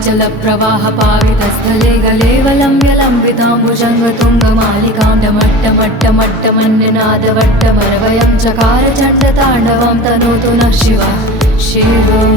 प्रवाहपावितस्थले गलेवलम्ब्यलम्बिताम्बुजङ्गतुङ्गमालिकां डमट्टमट्टमट्टमन्यनादवट्टमरवयं चकार चण्डताण्डवं तनोतु नः शिवः शिवं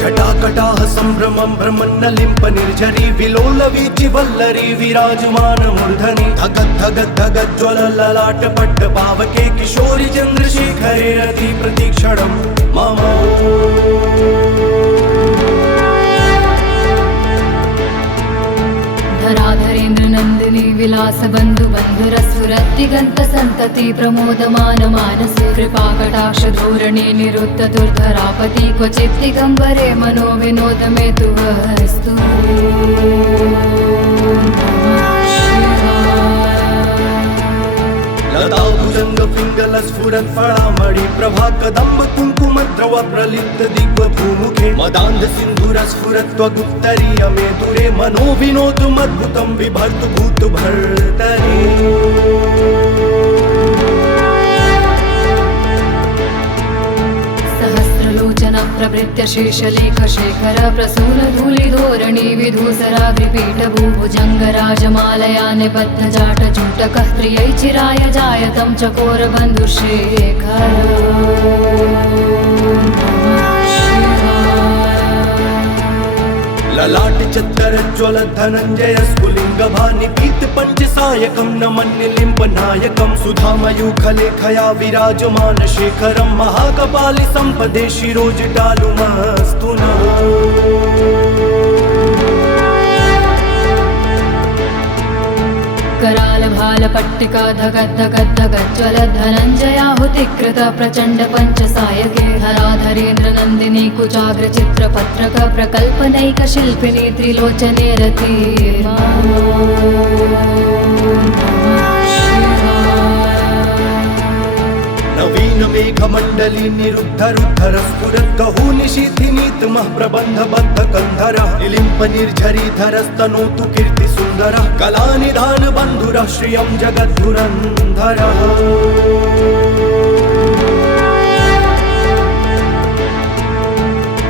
जटाकटाह सम्भ्रमं भ्रमन्नलिम्प निर्झरी विलोलवीचि वल्लरी विराजमान मूर्धनि धगद्धगद्धगज्ज्वलललाट पट्ट पावके किशोरि चन्द्रशेखरे रति प्रतीक्षणं मम धराधरेन्द्र नन्दिनी विलास बन्धु बन्धुरस्फुरद्दिगन्त सन्तति प्रमोदमान मानसे कृपाकटाक्ष धोरणे निरुद्ध दुर्धरापति क्वचित् दिगम्बरे मनो विनोद मे तु वस्तु लताभुजंग पिंगल स्फुरत् फलामणि प्रभा कदम्ब कुंकुम द्रव प्रलिप्त दिग्व भूमुखे मदान्ध सिंधुर स्फुरत् त्वगुत्तरीय मे दूरे मनो विनोदमद्भुतं बिभर्तु भूत भर्तरि सहस्रलोचन प्रभृत्य शेषलेख शेखर प्रसून धूलिधोरणी विधूसराग्रिपीठ भूभुजङ्गराजमालया निबद्ध जाट जूटकः प्रियै चिराय जायतं चकोर बन्धुशेखर ललाट चत्तर ज्वल धनंजय स्फुलिंग भानि पीत पंचसायकं नमन्निलिम्प नायकं सुधामयूखलेखया विराजमान शेखरं महाकपालि संपदे शिरोजटालुमस्तु नः कराल भाल पट्टिका धगद्धगद्धगज्ज्वल धनञ्जयाहुतिकृत प्रचण्ड पंचसायके धराधरेन्द्र नन्दिनी कुचाग्र चित्रपत्रक प्रकल्पनैक शिल्पिनी त्रिलोचने रति नवीन मेघमण्डली निरुद्ध रुद्धर स्फुरत् गहू निशीथिनीतमः प्रबन्ध बद्ध कन्धरः निलिम्प निर्झरी धरस्तनोतु कीर्ति सुन्दरः कलानिधान बन्धुरः श्रियं जगद्धुरन्धरः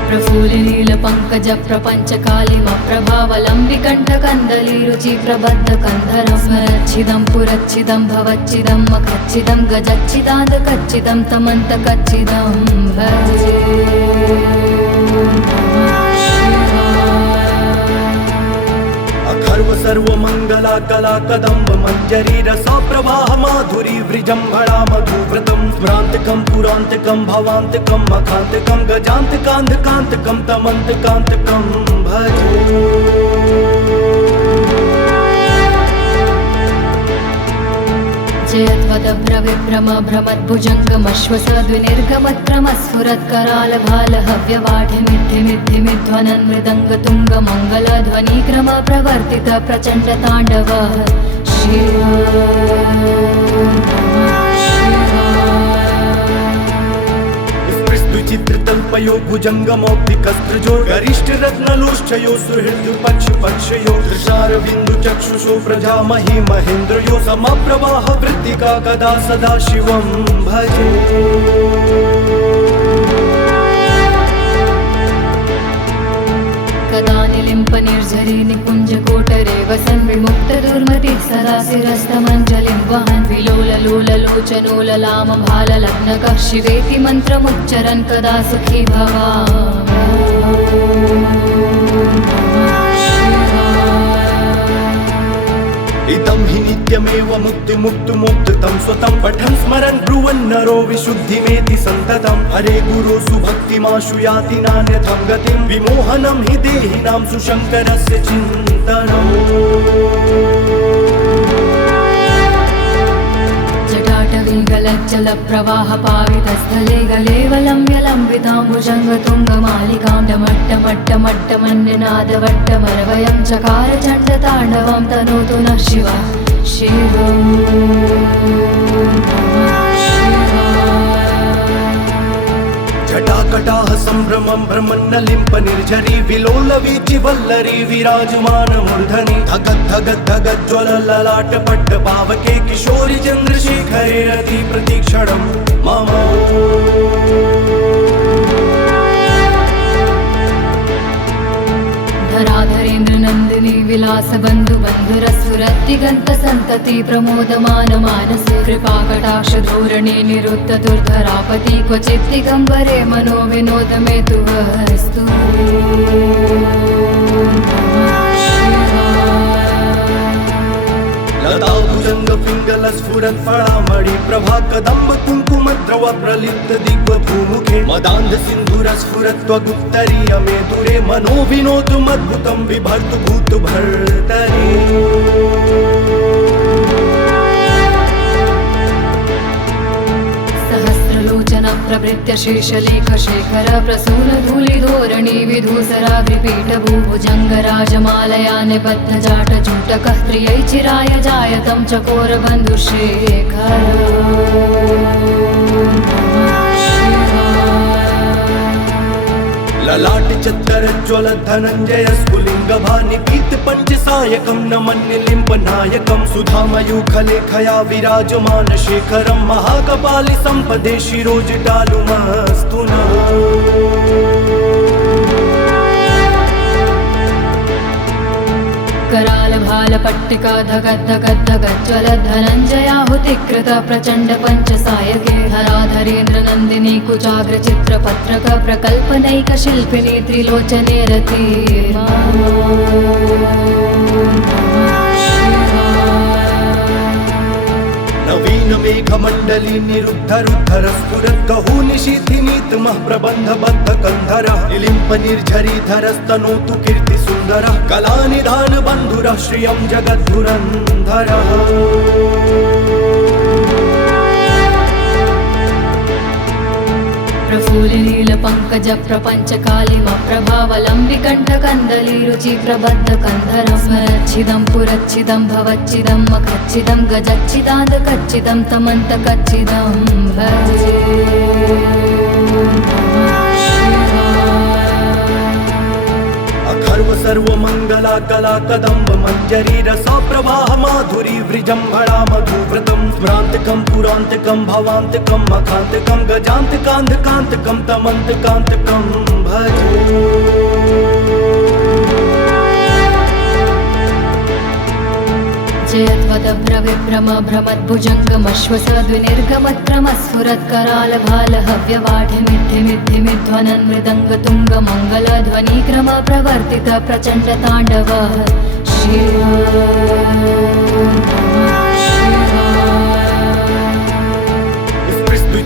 प्रफुल्लिनील पंकज प्रपंच कालिम प्रभावलम्बि कंदली रुचि प्रबद्ध कंधरं स्मरच्छिदं पुरच्छिदं भवच्छिदं मखच्छिदं गजच्छिदान्त कच्चिदं तमन्त कच्चिदं भजे अखर्व सर्वमङ्गला कला कदम्ब मञ्जरी रसा प्रवाह माधुरी वृजम्भणा मधुव्रतं स्मरान्तकं पुरान्तकं भवान्तकं मखान्तकं गजान्तकान्धकान्तकं तमन्तकान्तकं भजे जयत्वदभ्रविभ्रम भ्रमद्भुजङ्गमश्वसद्विनिर्गमत्क्रमस्फुरत्कराल भाल हव्यवाढिमिद्धिमिद्धिमिध्वनन् मृदङ्गतुङ्गमङ्गलध्वनिक्रम प्रवर्तित प्रचण्ड ताण्डवः शिव चित्रतल्पयो भुजङ्गमौक्तिकस्त्रजो गरिष्ठ रत्नलोष्ठयो सुहृद पक्ष पक्षयो दृशारविन्दु चक्षुषो प्रजामहि महेन्द्रयो समप्रवाह वृत्तिका कदा सदा शिवं भजे कदा निलिम्प निर्झरी निकुञ्ज कोटरे वसन् विमुक्त दुर्मतिः सदा शिरस्तमञ्जलिं वहन् विलोललोललोचनो ललाम भाल लग्नकः शिवेति मन्त्रमुच्चरन् कदा सुखी इदं हि नित्यमेव मुक्तिमुक्तमुक्तं स्वतं पठन् स्मरन् ब्रुवन् नरो विशुद्धिमेति सन्ततं हरे गुरो सुभक्तिमाशु याति नान्यथं गतिं विमोहनं हि देहिनां सुशङ्करस्य चिन्तनम् जटाटवीगलज्जल प्रवाहपावितस्थले गलेवलम्ब्यलम्बिताम्बुजङ्गतुङ्गमालिकां डमट्टमट्टमट्टमन्यनादवट्टमरवयं चकार चण्डताण्डवं तनोतु नः शिवः शिवं जटाकटाह सम्भ्रमं भ्रमन्नलिम्प निर्झरी विलोलवीचि वल्लरी विराजमान मूर्धनि धगद्धगद्धगज्ज्वलललाट पट्ट पावके किशोरि चन्द्रशेखरे रति प्रतीक्षणं मम सन्तति प्रमोदमान मानसे कृपाकटाक्ष धोरणे निरुद्ध दुर्धरापति क्वचित् दिगम्बरे मनो विनोद मे तु वस्तु लताभुजंग पिंगल स्फुरत् फळामणि प्रभा कदम्ब कुंकुम द्रव प्रलिप्त दिग्व भूमुखे मदान्ध सिन्धुर स्फुरत् त्वगुत्तरीय मे दूरे मनो विनोदमद्भुतं बिभर्तु भूत भर्तरि सहस्रलोचन प्रभृत्य शेषलेख शेखर प्रसून धूलिधोरणी विधूसराग्रिपीठ भूभुजङ्गराजमालया निबद्ध जाट जूटकः त्रियै चिराय जायतं चकोर बन्धुशेखर ललाट चत्तर ज्वल धनंजय स्फुलिंग भानि पीत पंचसायकं नमन्निलिम्ब नायकं सुधामयूखलेखया विराजमान शेखरं महाकपालि संपदे शिरोजटालुमस्तु नः कराल भाल पट्टिका धगद्धगद्धगज्ज्वल धनञ्जयाहुतिकृत प्रचण्ड पञ्चसायके धराधरेन्द्र नन्दिनी कुचाग्र चित्रपत्रक प्रकल्पनैक शिल्पिनी त्रिलोचने रति नवीन मेघमण्डली निरुद्ध रुद्धर स्फुरत् कहू निशीथिनीतमः प्रबन्ध बद्ध कन्धरः निलिम्प निर्झरीधरस्तनोतु कीर्ति सुन्दरः कलानिधान बन्धुरः श्रियं जगद्धुरन्धरः प्रफुल्लील पंकज प्रपंच कालिम प्रभावलंबि कंठ कंदली रुचि प्रबद्ध कंधरं स्मरच्छिदं पुरच्छिदं भवच्छिदं मखच्छिदं गजच्छिदान्त कच्चिदं तमन्त कच्चिदं भजे अखर्व सर्वमङ्गला कला कदम्ब मञ्जरी रसा प्रवाह माधुरी वृजम्भणा मधुव्रतं स्मरान्तकं पुरान्तकं भवान्तकं मखान्तकं गजान्तकान्धकान्तकं तमन्तकान्तकं भजे जयत्वदभ्रविभ्रम भ्रमद्भुजङ्गमश्वसद्विनिर्गमत्क्रमस्फुरत्कराल भाल हव्यवाढिमिद्धिमिद्धिमिध्वनन् मृदङ्गतुङ्ग मङ्गलध्वनिक्रम प्रवर्तित प्रचण्ड ताण्डवः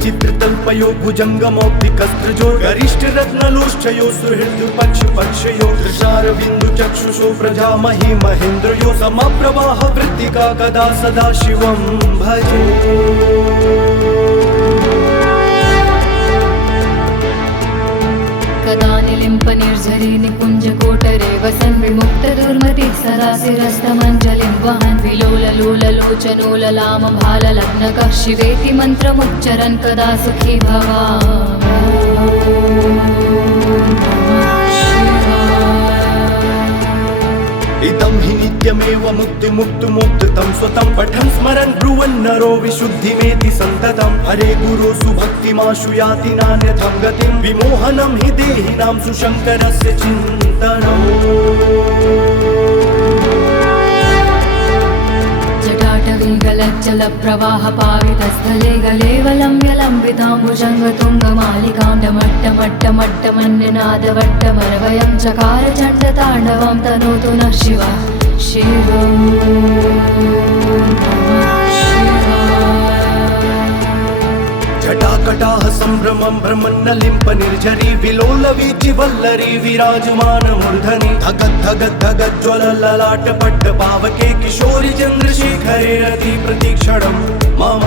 चित्रतल्पयो भुजङ्गमौक्तिकस्त्रजो गरिष्ठ रत्नलोष्ठयो सुहृद पक्ष पक्षयो दृशारविन्दु चक्षुषो प्रजामहि महेन्द्रयो समप्रवाह वृत्तिका कदा सदा शिवं भजे कदा निलिम्प निर्झरी निकुञ्ज कोटरे वसन् विमुक्त दुर्मतिः सदा शिरस्तमञ्जलिं वहन् विलोललोललोचनो ललाम भाललग्नकः शिवेति मन्त्रमुच्चरन् कदा सुखी इदं हि नित्यमेव मुक्तिमुक्तुमुक्तं स्वतं पठन् स्मरन् ब्रुवन् नरो विशुद्धिमेति सन्ततं हरे गुरो सुभक्तिमाशु याति नान्यथं गतिं विमोहनं हि देहिनां सुशङ्करस्य चिन्तनम् जटाटवीगलज्जल प्रवाह पावितस्थले गलेवलम्ब्य लम्बिताम्बुजङ्गतुङ्गमालिकां डमट्टमट्टमट्टमन्यनादवट्टमरवयं चकार चण्डताण्डवं तनोतु नः शिवः शिवम् जटाकटाह सम्भ्रमं भ्रमन्नलिम्प निर्झरी विलोलवीचि वल्लरी विराजमान मूर्धनि धगद्धगद्धगज्ज्वल ललाट पट्ट पावके किशोरि चन्द्रशेखरे रति प्रतीक्षणं मम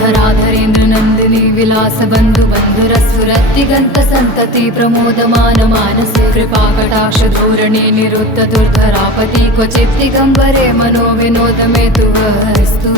धराधरेन्द्र नन्दिनी विलास बन्धु बन्धुरस्फुरद्दिगन्त सन्तति प्रमोदमान मानसे कृपाकटाक्ष धोरणे निरुद्ध दुर्धरापति क्वचित् दिगम्बरे मनो विनोद मे तु वस्तु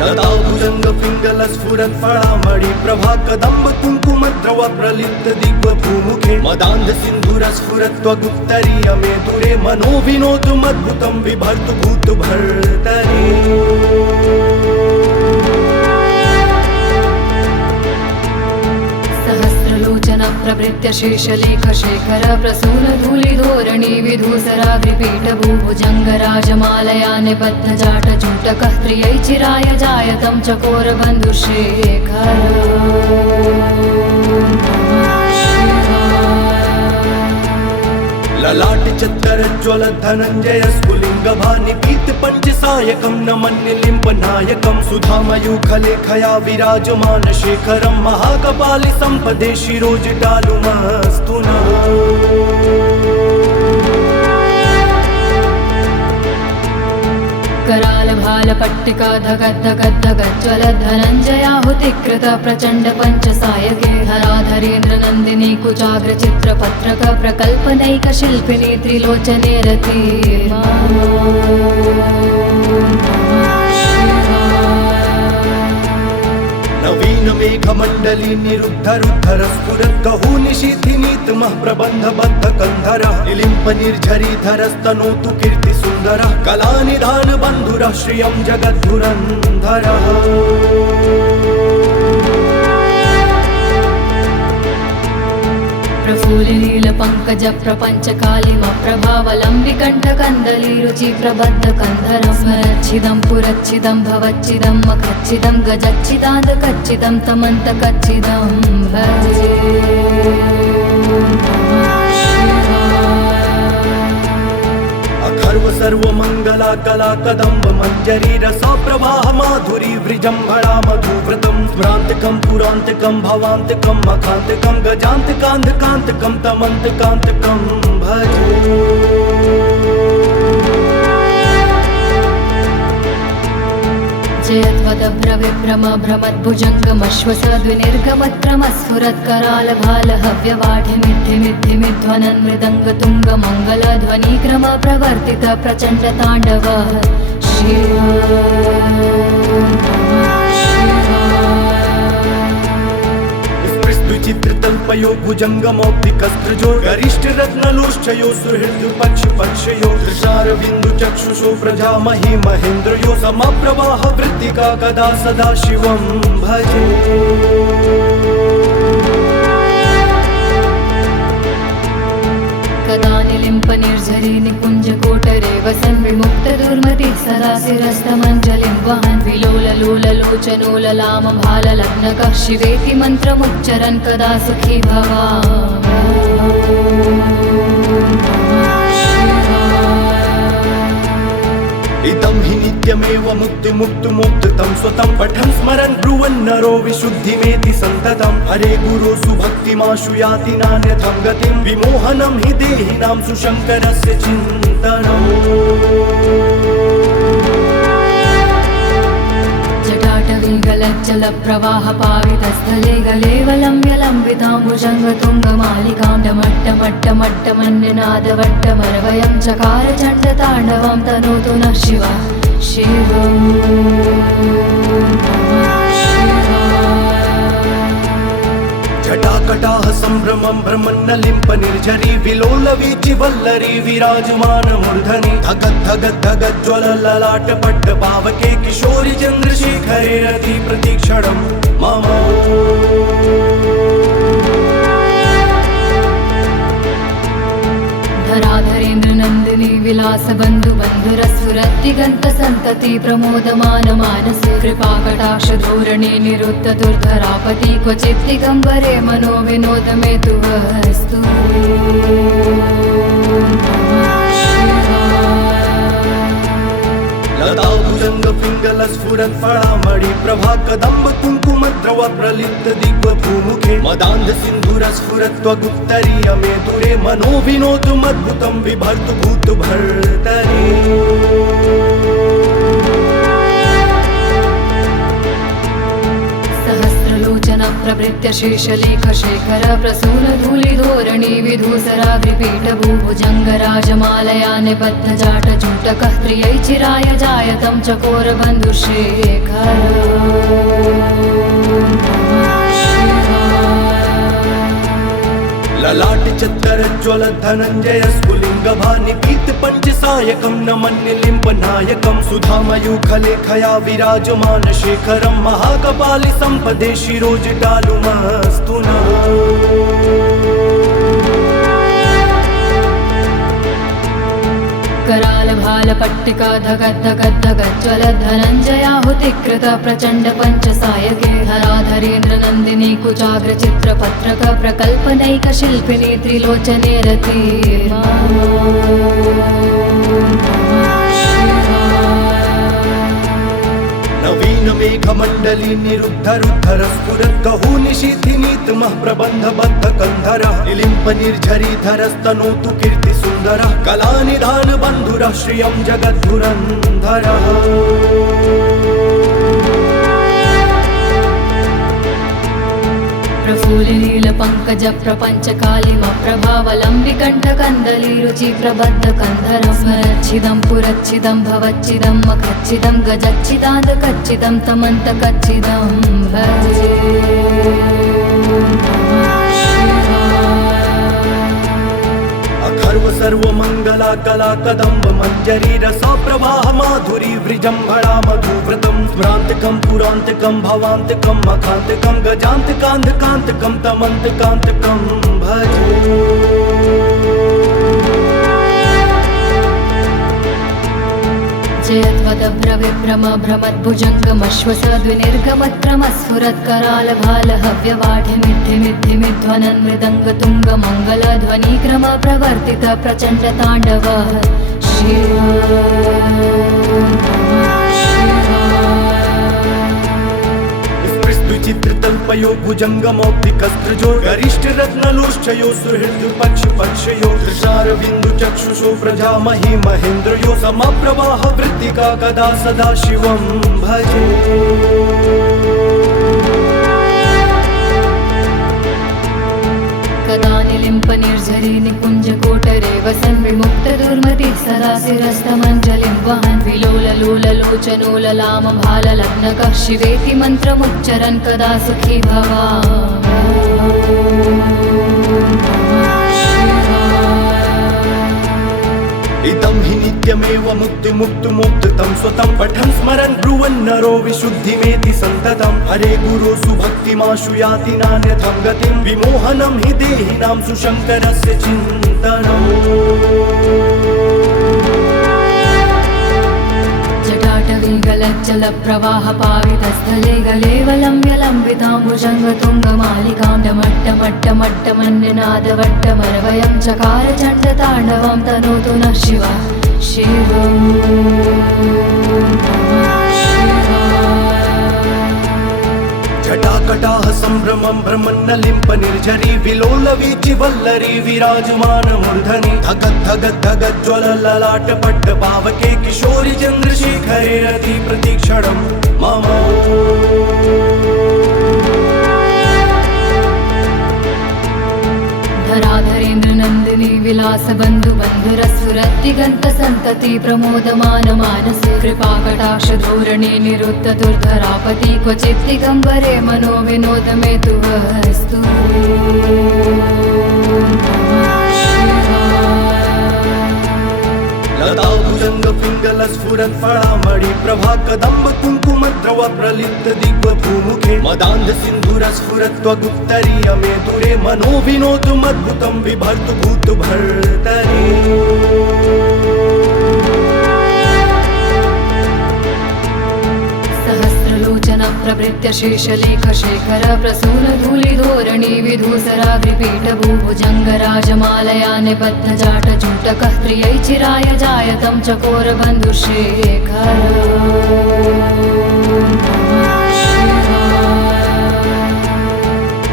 लताभुजंग पिंगल स्फुरत् फळामणि प्रभा कदम्ब कुंकुम द्रव प्रलिप्त दिग्व भूमुखे मदान्ध सिन्धुर स्फुरत् त्वगुत्तरीय मे दूरे मनो विनोदमद्भुतं बिभर्तु भूत भर्तरि प्रभृत्य शेषलेखशेखर प्रसूनधूलिधोरणी विधूसराग्रिपीठभूभुजङ्गराजमालया निबद्धजाटजूटकः त्रियै चिराय जायतं चकोरबन्धुशेखर। ललाट चत्तरज्ज्वल धनञ्जय स्फुलिङ्ग भानि पीत पञ्चसायकं नमन्निलिम्ब नायकं सुधामयूखलेखया विराजमान शेखरं महाकपालि सम्पदे शिरोजटालुमस्तु नः। करालभालपट्टिका धगद्धगद्धगज्ज्वल धनञ्जयाहुतिकृत प्रचण्ड पञ्चसायके धराधरेन्द्र नन्दिनी कुचाग्र चित्रपत्रक प्रकल्पनैक शिल्पिनी त्रिलोचने रति। नवीन मेघमण्डली निरुद्धरुद्धर स्फुरद्गहू निशीथिनीतमः प्रबन्धबद्ध कन्धरः निलिम्प निर्झरीधरस्तनोतु कीर्तिसुन्दरः कलानिधान बन्धुरः श्रियं जगद्धुरन्धरः। प्रफुल्लिनीलपङ्कज प्रपञ्चकालिमप्रभावलम्बिकण्ठकन्दलीरुचि प्रबद्धकन्धरं स्मरच्छिदं पुरच्छिदं भवच्छिदं मखच्छिदं गजच्छिदान्तकच्छिदं तमन्तकच्छिदं भजे। अखर्व सर्वमङ्गला कला कदम्ब मञ्जरी रसा प्रवाह माधुरी वृजम्भणा मधुव्रतं स्मरान्तकं पुरान्तकं भवान्तकं मखान्तकं गजान्तकान्धकान्तकं तमन्तकान्तकं भजे। जयत्वदभ्रविभ्रम भ्रमद्भुजङ्गमश्वसद्विनिर्गमत्रमस्फुरत्करालभालहव्यवाढिमिद्धिमिद्धिमिध्वनन् मृदङ्गतुङ्गमङ्गलध्वनिक्रम प्रवर्तित प्रचण्डताण्डवः शिव। चित्रतल्पयो भुजङ्गमौक्तिकस्त्रजो गरिष्ठरत्नलोष्ठयो सुहृद्पक्षपक्षयो दृशारविन्दुचक्षुषो प्रजामहि महेन्द्रयो समप्रवाह वृत्तिका कदा सदा शिवं भजे। कदा निलिम्प निर्झरी निकुञ्जकोटरे वसन् विमुक्तदुर्मतिः सदा शिरस्तमञ्जलिं वहन् विलोललोललोचनो ललामभाललग्नकः शिवेति मन्त्रमुच्चरन् कदा सुखी इदं हि नित्यमेव मुक्तिमुक्तुमुक्तं स्वतं पठन् स्मरन् ब्रुवन् नरो विशुद्धिमेति सन्ततं हरे गुरोसु भक्तिमाशु याति नान्यथं गतिं विमोहनं हि देहिनां सुशङ्करस्य चिन्तनम्। जटाटवीगलज्जलप्रवाहपावितस्थले गलेवलम्ब्यलम्बिताम्बुजङ्गतुङ्गमालिकां डमट्टमट्टमट्टमन्यनादवट्टमरवयं चकार चण्डताण्डवं तनोतु नः शिवः शिवम्। जटाकटाह सम्भ्रमं भ्रमन्नलिम्प निर्झरी विलोलवीचि वल्लरी विराजमान मूर्धनि धगद्धगद्धगज्ज्वल ललाटपट्ट पावके किशोरि चन्द्रशेखरे रति प्रतीक्षणं मम। धराधरेन्द्र नन्दिनी विलास बन्धु बन्धुरस्फुरद्दिगन्त सन्तति प्रमोदमान मानसे कृपाकटाक्ष धोरणे निरुद्ध दुर्धरापति क्वचित् दिगम्बरे मनो विनोद मे तु वस्तु। लताभुजङ्ग पिङ्गल स्फुरत् फलामणि प्रभा कदम्ब कुङ्कुमद्रव प्रलिप्त दिग्वभूमुखे मदान्ध सिन्धुर स्फुरत् त्वगुत्तरीय मे दूरे मनो विनोदमद्भुतं बिभर्तु भूत भर्तरि। प्रभृत्य शेषलेखशेखर प्रसूनधूलिधोरणी विधूसराग्रिपीठभूभुजङ्गराजमालया निबद्धजाटजूटकः त्रियै चिराय जायतं चकोरबन्धुशेखर। ललाट चत्तरज्ज्वल धनञ्जय स्फुलिङ्ग भानि पीत पञ्चसायकं नमन्निलिम्ब नायकं सुधामयूखलेखया विराजमान शेखरं महाकपालि सम्पदे शिरोजटालुमस्तु नः। पट्टिका धगद्धगद्धगज्ज्वलत् धनञ्जयाहुतिकृत प्रचण्ड पञ्चसायके धराधरेन्द्र नन्दिनी कुचाग्र चित्रपत्रक प्रकल्पनैक शिल्पिनी त्रिलोचने रति नवीन मेघमण्डली निरुद्धरुद्धर स्फुरत् कहू निशीथिनीतमः प्रबन्धबद्ध कन्धरः निलिम्प निर्झरीधरस्तनोतु कीर्ति सुन्दरः कलानिधान बन्धुरः श्रियं जगद्धुरन्धरः प्रफुल्लिनील पंकज प्रपंच कालिम प्रभावलंबि कंठकंदली रुचि प्रबद्ध कंधरं स्मरच्छिदं पुरच्छिदं भवच्छिदं मखच्छिदं गजच्छिदान्त कच्चिदं तमन्त कच्चिदं भजे अथर्व सर्वमंगला कला कदम्ब मंजरी रसा प्रवाह माधुरी वृजंभणा मधुव्रतम स्मरांतकं पुरांतकं भवांतकं मखांतकं गजांतकांतकांतकं तमंतकांतकं भजे जयत्वदभ्रविभ्रम भ्रमद्भुजङ्गमश्वसद्विनिर्गमत्रमस्फुरत्करालभालहव्यवाढिमिद्धिमिद्धिमिध्वनन् मृदङ्गतुङ्गमङ्गलध्वनिक्रम प्रवर्तित प्रचण्ड ताण्डवः चित्रतल्पयो भुजङ्गमौक्तिकस्त्रजो गरिष्ठ रत्नलोष्ठयो सुहृद पक्ष पक्षयो दृशारविन्दु चक्षुषो प्रजामहि महेन्द्रयो समप्रवाह वृत्तिका कदा सदा शिवं भजे कदा निलिम्प निर्झरी निकुञ्ज कोटरे वसन् विमुक्त दुर्मतिः सदा शिरस्तमञ्जलिं वहन् विलोललोललोचनो ललाम भाललग्नकः शिवेति मन्त्रमुच्चरन् कदा सुखी भवा इदं हि नित्यमेव मुक्तिमुक्तुमुक्तं स्वतं पठन् स्मरन् ब्रुवन् नरो विशुद्धिमेति सन्ततं हरे गुरो सुभक्तिमाशु याति नान्यथं गतिं विमोहनं हि देहिनां सुशङ्करस्य चिन्तनम् जटाटवीगलज्जल प्रवाह पावितस्थले गलेवलम्ब्य लम्बिताम्बुजङ्गतुङ्गमालिकां डमट्टमट्टमट्टमन्यनादवट्टमरवयं चकार चण्डताण्डवं तनोतु नः शिवः शिवम् जटाकटाः सम्भ्रमं भ्रमन्नलिम्प निर्झरी विलोलवीचि वल्लरी विराजमान मूर्धनि धगद्धगद्धगज्ज्वलललाट पट्ट पावके किशोरि चन्द्रशेखरे रति प्रतीक्षणं मम धराधरेन्द्र नन्दिनी विलास बन्धु बन्धुरस्फुरद्दिगन्त सन्तति प्रमोदमान मानसे कृपाकटाक्ष धोरणे निरुद्ध दुर्धरापति क्वचित् दिगम्बरे मनो विनोद मे तु वस्तु लताभुजङ्ग पिङ्गल स्फुरत् फलामणि प्रभा कदम्ब कुङ्कुम द्रव प्रलिप्त दिग्व भूमुखे मदान्ध सिन्धुर स्फुरत् त्वगुत्तरीय मे दूरे मनो विनोदमद्भुतं बिभर्तु भूत भर्तरि सहस्रलोचन प्रभृत्य शेषलेख शेखर प्रसून धूलिधोरणी विधूसराग्रिपीठ भूभुजङ्गराजमालया निबद्ध जाट जूटकः प्रियै चिराय जायतं चकोर बन्धुशेखर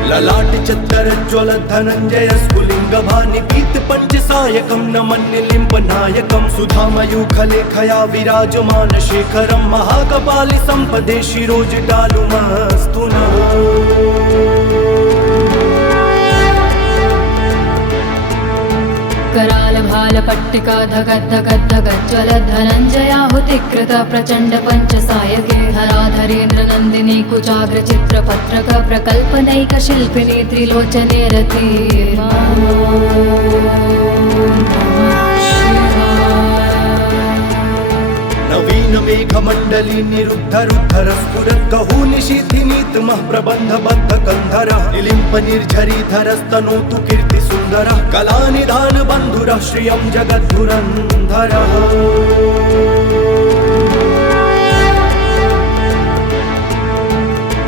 ललाट चत्तरज्ज्वल धनञ्जय स्फुलिङ्ग भानिपीत पञ्चसायकं नमन्निलिम्प नायकं सुधामयूखलेखया विराजमान शेखरं महाकपालि सम्पदे शिरोजटालुमस्तु नः करालभालपट्टिका धगद्धगद्धगज्ज्वलत् धनञ्जयाहुतिकृत प्रचण्ड पञ्चसायके धराधरेन्द्र नन्दिनी कुचाग्र चित्रपत्रक प्रकल्पनैक शिल्पिनी त्रिलोचने रति नवीन मेघमण्डली निरुद्धरुद्धर स्फुरत् कहू निशीथिनीतमः प्रबन्धबद्ध कन्धरः निलिम्प निर्झरीधरस्तनोतु कीर्ति सुन्दरः कलानिधान बन्धुरः श्रियं जगद्धुरन्धरः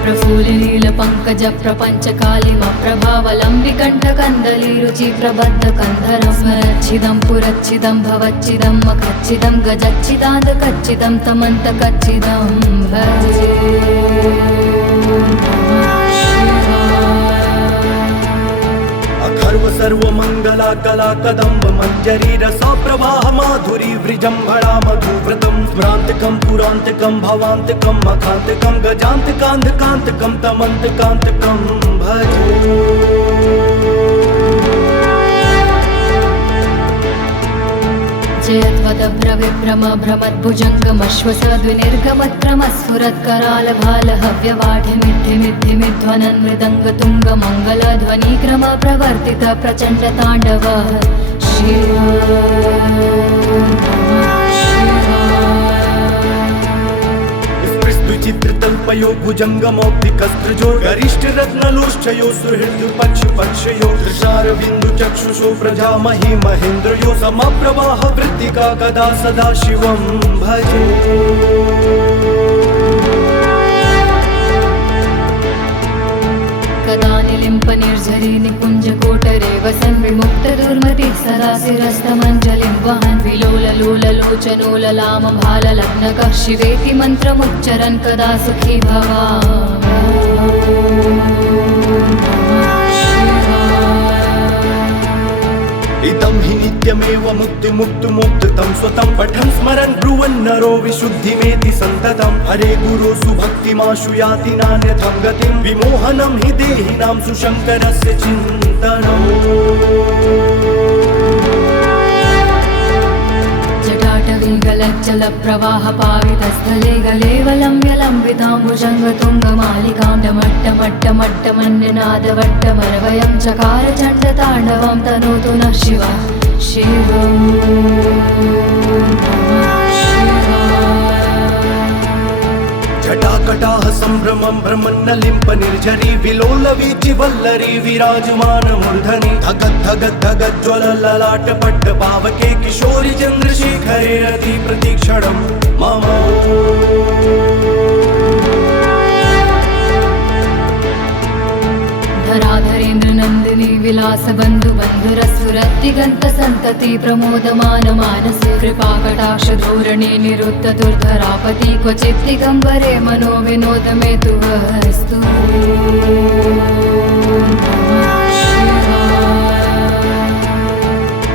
प्रफुल्लिनील पंकज प्रपंच कालिम प्रभावलंबि कंठकंदली रुचि प्रबद्ध कंधरं स्मरच्छिदं पुरच्छिदं भवच्छिदं मखच्छिदं गजच्छिदान्त कच्चिदं तमन्त कच्चिदं भजे अखर्व सर्वमंगला कला कदम्ब मंजरी रसा प्रवाह माधुरी वृजंभणा मधुव्रतं स्मरांतकं पुरांतकं भवांतकं मखांतकं गजांतकांतकांतकं तमंतकांतकं भजे जयत्वदभ्रविभ्रम भ्रमद्भुजङ्गमश्वसद्विनिर्गमत्रमस्फुरत्करालभालहव्यवाढिमिद्धिमिद्धिमिध्वनन् मृदङ्गतुङ्गमङ्गलध्वनिक्रम प्रवर्तित प्रचण्डताण्डवः चित्रतल्पयो भुजङ्गमौक्तिकस्त्रजो गरिष्ठरत्नलोष्ठयो सुहृद्पक्षपक्षयो दृशारविन्दुचक्षुषो प्रजामहि महेन्द्रयो समप्रवाह वृत्तिका कदा सदा शिवं भजे कदा निलिम्प निर्झरी निकुञ्जकोटरे वसन् विमुक्तदुर्मतिः सदा शिरस्तमञ्जलिं वहन् विलोललोललोचनो ललामभाललग्नकः शिवेति मन्त्रमुच्चरन् कदा सुखी इदं हि नित्यमेव मुक्तिमुक्तुमुक्तं स्वतं पठन् स्मरन् ब्रुवन् नरो विशुद्धिमेति सन्ततं हरे गुरुषु भक्तिमाशु याति नान्यथं गतिं विमोहनं हि देहिनां सुशङ्करस्य चिन्तनम् जटाटवीगलज्जल प्रवाह पावितस्थले गलेवलम्ब्य लम्बिताम्बुजङ्गतुङ्गमालिकां डमट्टमट्टमट्टमन्यनादवट्टमरवयं चकार चण्डताण्डवं तनोतु नः शिवः शिवम् जटाकटाः सम्भ्रमं भ्रमन्नलिम्प निर्झरी विलोलवीचि वल्लरी विराजमानमूर्धनि धगद्धगद्धगज्ज्वलललाटपट्ट पावके किशोरि चन्द्रशेखरे रति प्रतीक्षणं मम धराधरेन्द्र नन्दिनी विलास बन्धु बन्धुरस्फुरद्दिगन्त सन्तति प्रमोदमान मानसे कृपाकटाक्ष धोरणे निरुद्ध दुर्धरापति क्वचित् दिगम्बरे मनो विनोद मे तु वस्तु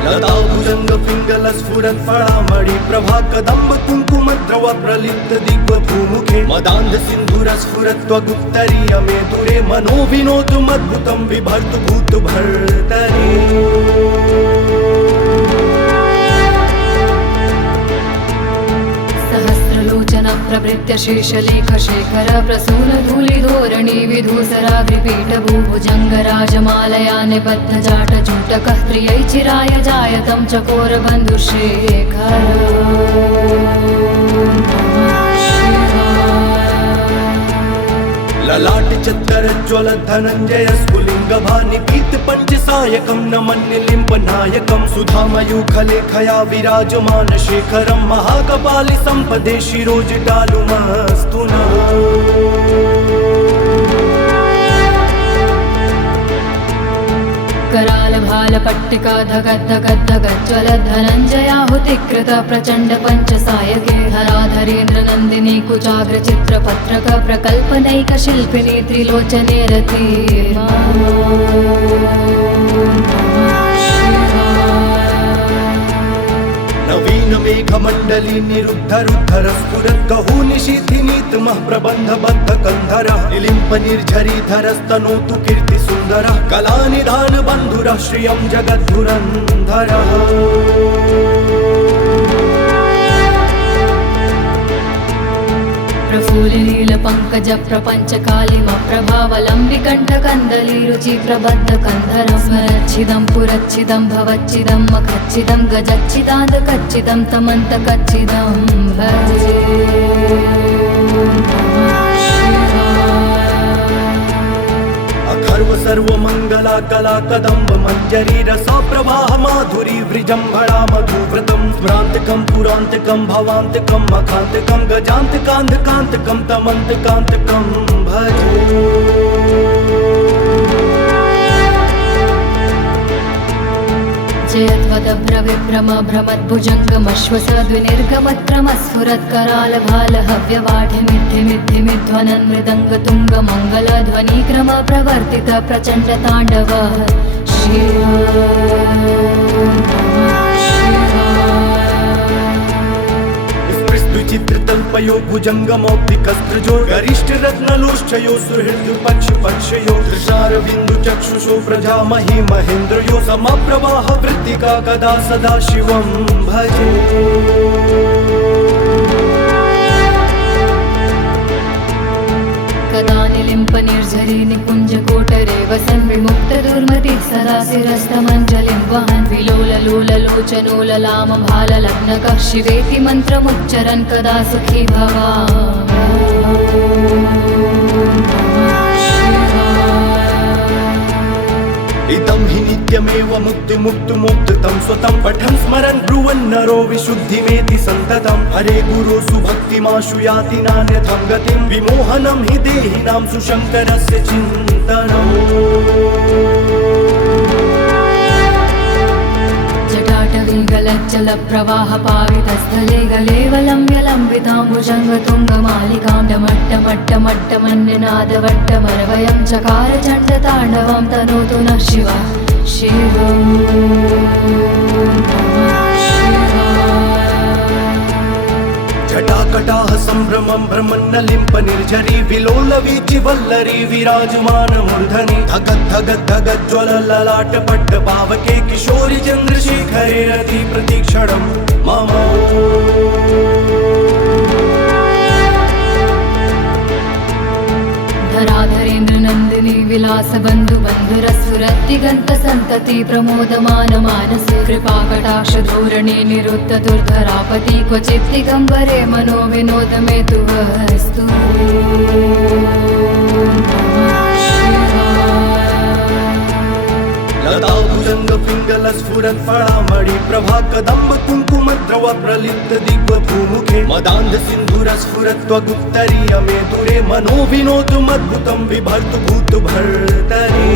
लता भुजंग पिंगल स्फुरत् फळामणि प्रभा कदम्ब कुंकुम द्रव प्रलिप्त दिग्वधूमुखे मदान्ध सिन्धुर स्फुरत् त्वगुत्तरीय मे दूरे मनो विनोदमद्भुतं बिभर्तु भूत भर्तरि सहस्रलोचन प्रभृत्य शेषलेख शेखर प्रसून धूलिधोरणी विधूसराग्रिपीठ भूभुजङ्गराजमालया निबद्ध जाटजूटकः त्रियै चिराय जायतं चकोर बन्धुशेखर ललाट चत्तर ज्वल धनञ्जय स्फुलिंग भानि पीत पंचसायकं नमन्निलिम्प नायकं सुधामयूखलेखया विराजमान शेखरं महाकपालि संपदे शिरोजटालुमस्तु नः करालभालपट्टिका धगद्धगद्धगज्ज्वल धनञ्जयाहुतिकृत प्रचण्ड पञ्चसायके धराधरेन्द्र नन्दिनी कुचाग्र चित्रपत्रक प्रकल्पनैक शिल्पिनी त्रिलोचने रति नवीन मेघमण्डली निरुद्ध रुद्धर स्फुरत् कहू निशीथिनीतमः प्रबन्ध बद्ध कन्धरः निलिम्प निर्झरी धरस्तनोतु कीर्ति सुन्दरः कलानिधान बन्धुरः श्रियं जगद्धुरन्धरः प्रफुल्लिनील पंकज प्रपंच कालिम प्रभावलंबि कंठकंदली रुचि प्रबद्ध कंधरं स्मरच्छिदं पुरच्छिदं भवच्छिदं मखच्छिदं गजच्छिदान्त कच्चिदं तमन्त कच्चिदं भजे अथर्व सर्वमङ्गला कला कदम्ब मञ्जरी रसप्रवाह माधुरी वृजम्भणा मधुव्रतं स्मरान्तकं पुरान्तकं भवान्तकं मखान्तकं गजान्तकान्धकान्तकं तमन्तकान्तकं भजे। जयत्वदभ्रविभ्रम भ्रमद्भुजङ्गमश्वसद्विनिर्गमत्रमस्फुरत्करालभालहव्यवाढिमिद्धिमिद्धिमिध्वनन् मृदङ्गतुङ्गमङ्गलध्वनिक्रम प्रवर्तित प्रचण्डताण्डवः चित्रतल्पयो भुजङ्गमौक्तिकस्त्रजो गरिष्ठरत्नलोष्ठयो सुहृद्पक्षपक्षयो दृशारविन्दुचक्षुषो प्रजामहि महेन्द्रयो समप्रवाह वृत्तिका कदा सदा शिवं भजे। कदा निलिम्पनिर्झरी निकुञ्जकोटरे वसन् विमुक्तदुर्मतिः सदा शिरस्तमञ्जलिं वहन् विलोललोललोचनो ललामभाललग्नकः शिवेति मन्त्रमुच्चरन् कदा सुखी इदं हि नित्यमेव मुक्तिमुक्तुमुक्तं स्वतं पठन् स्मरन् ब्रुवन् नरो विशुद्धिमेति सन्ततं हरे गुरुषु भक्तिमाशु याति नान्यथं गतिं विमोहनं हि देहिनां सुशङ्करस्य चिन्तनम्। जटाटवीगलज्जलप्रवाहपावितस्थले गलेवलम्ब्यलम्बिताम्बुजङ्गतुङ्गमालिकां डमट्टमट्टमट्टमन्यनादवट्टमरवयं चकार चण्डताण्डवं तनोतु नः शिवः शिवम्। जटाकटाः सम्भ्रमं भ्रमन्नलिम्प निर्झरी विलोलवीचिवल्लरी विराजमानमूर्धनि धगद्धगद्धगज्ज्वलललाटपट्टपावके किशोरि चन्द्रशेखरे रति प्रतीक्षणं मम। धराधरेन्द्रनन्दिनी विलासबन्धुबन्धुरस्फुरद्दिगन्तसन्तति प्रमोदमानमानसे कृपाकटाक्षधोरणे निरुद्धदुर्धरापति क्वचित् दिगम्बरे मनो विनोदमेतु वस्तु। लताभुजङ्गपिङ्गलस्फुरत् फलामणि प्रभा कदम्ब कुङ्कुमद्रव प्रलिप्त दिग्वभूमुखे मदान्ध सिन्धुरस्फुरत् त्वगुत्तरीयमे दूरे मनो विनोदमद्भुतं बिभर्तु भूतभर्तरि।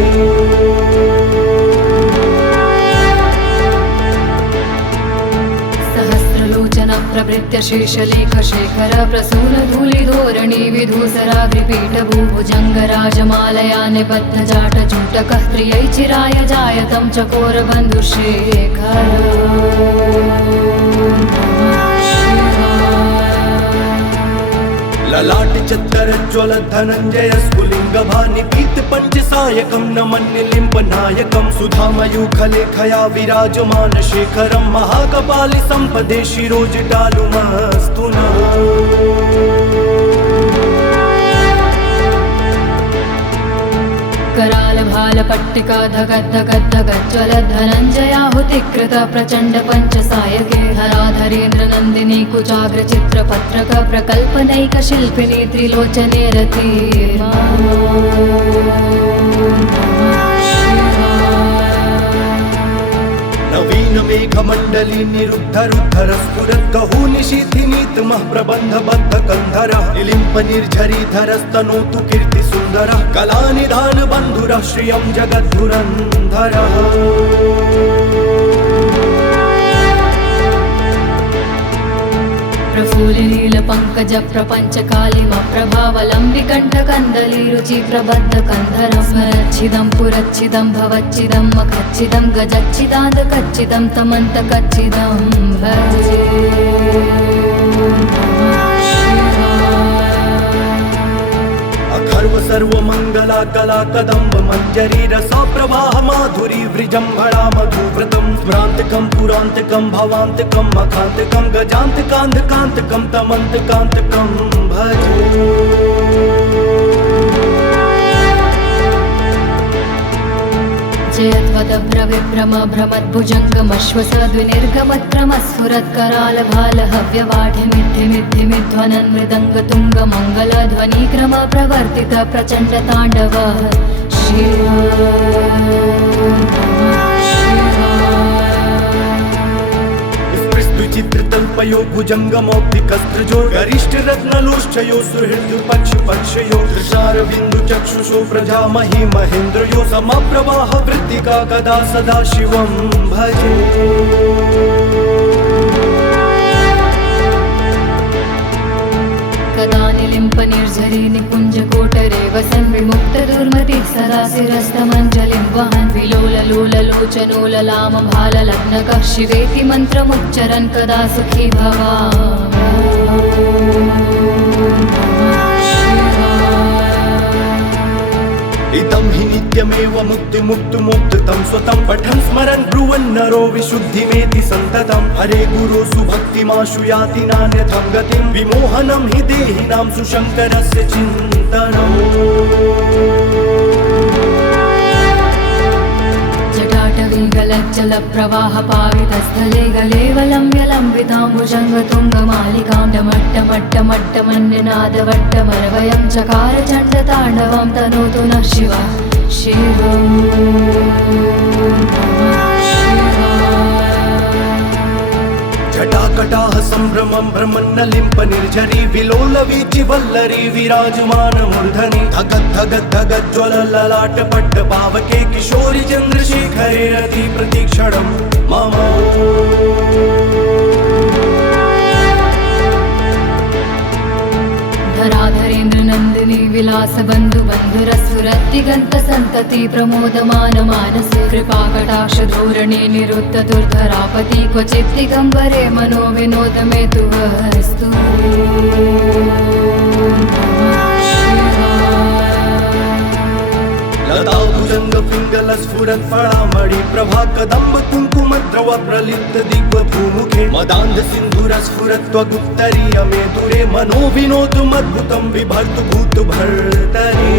प्रभृत्य शेषलेखशेखर प्रसूनधूलिधोरणी विधूसराग्रिपीठभूभुजङ्गराजमालया निबद्धजाटजूटकः त्रियै चिराय जायतं चकोरबन्धुशेखर। ललाट चत्तरज्ज्वल धनञ्जय स्फुलिङ्गभानि पीतपञ्चसायकं नमन्निलिम्पनायकं सुधामयूखलेखया विराजमान शेखरं महाकपालि सम्पदे शिरोजटालुमस्तु नः। करालभालपट्टिका धगद्धगद्धगज्ज्वलधनञ्जयाहुतिकृत प्रचण्ड पञ्चसायके धराधरेन्द्रनन्दिनी कुचाग्रचित्रपत्रक प्रकल्पनैकशिल्पिनी त्रिलोचने रति। नवीनमेघमण्डली निरुद्धरुद्धरस्फुरत् कहूनिशीथिनीतमः प्रबन्धबद्धकन्धरः निलिम्प निर्झरीधरस्तनोतु कीर्तिसुन्दरः कलानिधानबन्धुरः श्रियं जगद्धुरन्धरः। प्रफुल्लिनीलपङ्कज प्रपञ्चकालिमप्रभावलम्बिकण्ठकन्दली रुचिप्रबद्धकन्धरं स्मरच्छिदं पुरच्छिदं भवच्छिदं मखच्छिदं गजच्छिदान्तकच्छिदं तमन्तकच्छिदं भजे। अथर्व सर्वमङ्गला कला कदम्ब मञ्जरी रसप्रवाह माधुरी वृजम्भणा मधुव्रतं स्मरान्तकं पुरान्तकं भवान्तकं मखान्तकं गजान्तकान्धकान्तकं तमन्तकान्तकं भजे। जयत्वदभ्रविभ्रम भ्रमद्भुजङ्गमश्वसद्विनिर्गमत्रमस्फुरत्करालभालहव्यवाढिमिद्धिमिद्धिमिध्वनन् मृदङ्गतुङ्गमङ्गलध्वनिक्रम प्रवर्तित प्रचण्डताण्डवः चित्रतल्पयो भुजङ्गमौक्तिकस्त्रजो गरिष्ठ रत्नलोष्ठयो सुहृद पक्ष पक्षयो दृशारविन्दु चक्षुषो प्रजामहि महेन्द्रयो समप्रवाह वृत्तिका कदा सदा शिवं भजे कदा निलिम्प निर्झरी निकुञ्जकोटरे वसन् विमुक्तदुर्मतिः सदा शिरस्तमञ्जलिं वहन् विलोललोललोचनो ललामभाललग्नकः शिवेति मन्त्रमुच्चरन् कदा सुखी इदं हि नित्यमेव मुक्तिमुक्तुमुक्तं स्वतं पठन् स्मरन् ब्रुवन् नरो विशुद्धिमेति सन्ततं हरे गुरुषु भक्तिमाशु याति नान्यथं गतिं विमोहनं हि देहिनां सुशङ्करस्य चिन्तनम् जटाटवीगलज्जलप्रवाहपावितस्थले गलेवलम्ब्यलम्बिताम्बुजङ्गतुङ्गमालिकां डमट्टमट्टमट्टमन्यनादवट्टमरवयं चकार चण्डताण्डवं तनोतु नः शिवः शिवम् जटाकटाः सम्भ्रमं भ्रमन्नलिम्प निर्झरी विलोलवीचि वल्लरी विराजमानमूर्धनि धगद्धगद्धगज्ज्वलललाटपट्ट पावके किशोरि चन्द्रशेखरे रति प्रतीक्षणं मम धराधरेन्द्रनन्दिनी विलासबन्धुबन्धुरस्फुरद्दिगन्तसन्तति प्रमोदमानमानसे कृपाकटाक्षधोरणे निरुद्धदुर्धरापति क्वचित् दिगम्बरे मनो विनोदमे तु वस्तु लताभुजङ्गपिङ्गलस्फुरत् फलामणि प्रभा कदम्ब कुङ्कुमद्रव प्रलिप्त दिग्वधूमुखे मदान्ध सिन्धुरस्फुरत् त्वगुत्तरीय मे दूरे मनो विनोदमद्भुतं बिभर्तु भूतभर्तरि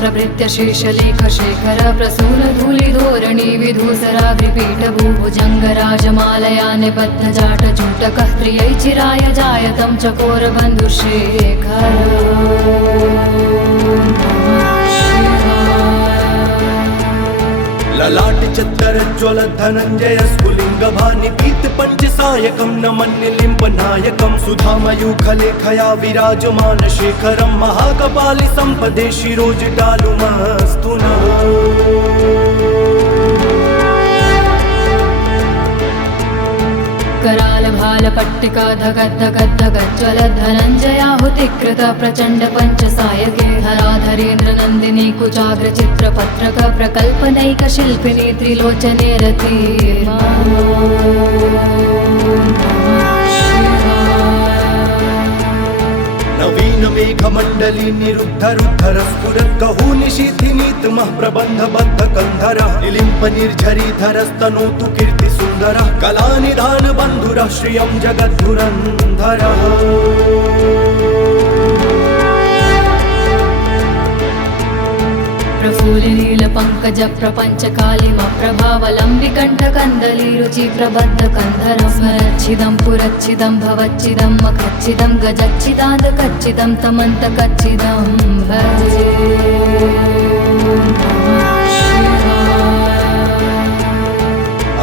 प्रभृत्य शेषलेखशेखर प्रसूनधूलिधोरणी विधूसराग्रिपीठभूभुजङ्गराजमालया निबद्धजाटजूटकः त्रियै चिराय जायतं चकोरबन्धुशेखर ललाट चत्तरज्ज्वल धनञ्जय स्फुलिङ्गभानि पीत पञ्चसायकं नमन्निलिम्प नायकं सुधामयूखलेखया विराजमान शेखरं महाकपालि सम्पदे शिरोजटालुमस्तु नः करालभालपट्टिका धगद्धगद्धगज्ज्वलद्धनञ्जयाहुतिकृत प्रचण्ड पञ्चसायके धराधरेन्द्रनन्दिनी कुचाग्रचित्रपत्रक प्रकल्पनैकशिल्पिनी त्रिलोचने रति नवीन मेघमण्डली निरुद्धरुद्धर स्फुरत् कहू निशीथिनीतमः प्रबन्धबद्ध कन्धरः निलिम्प निर्झरीधरस्तनोतु कीर्तिसुन्दरः कलानिधान बन्धुरः श्रियं जगद्धुरन्धरः प्रफुल्लिनीलपङ्कज प्रपञ्चकालिमप्रभावलम्बिकण्ठकन्दलीरुचि प्रबद्धकन्धरं स्मरच्छिदं पुरच्छिदं भवच्छिदं मखच्छिदं गजच्छिदान्तकच्छिदं तमन्तकच्छिदं भजे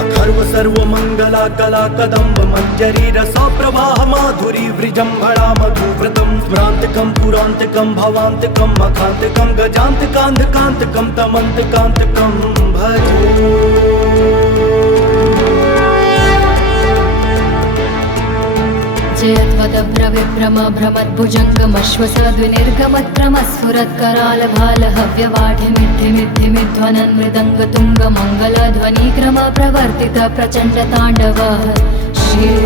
अखर्व सर्वमङ्गला कला कदम्ब मञ्जरी रसा प्रवाह माधुरी वृजम्भणा मधुव्रतं स्मरान्तकं पुरान्तकं भवान्तकं मखान्तकं गजान्तकान्धकान्तकं तमन्तकान्तकं भजे जयत्वदभ्रविभ्रम भ्रमद्भुजङ्गमश्वसद्विनिर्गमत्रमस्फुरत्करालभालहव्यवाढिमिद्धिमिद्धिमिध्वनन् मृदङ्गतुङ्गमङ्गलध्वनिक्रम प्रवर्तित प्रचण्डताण्डवः शिव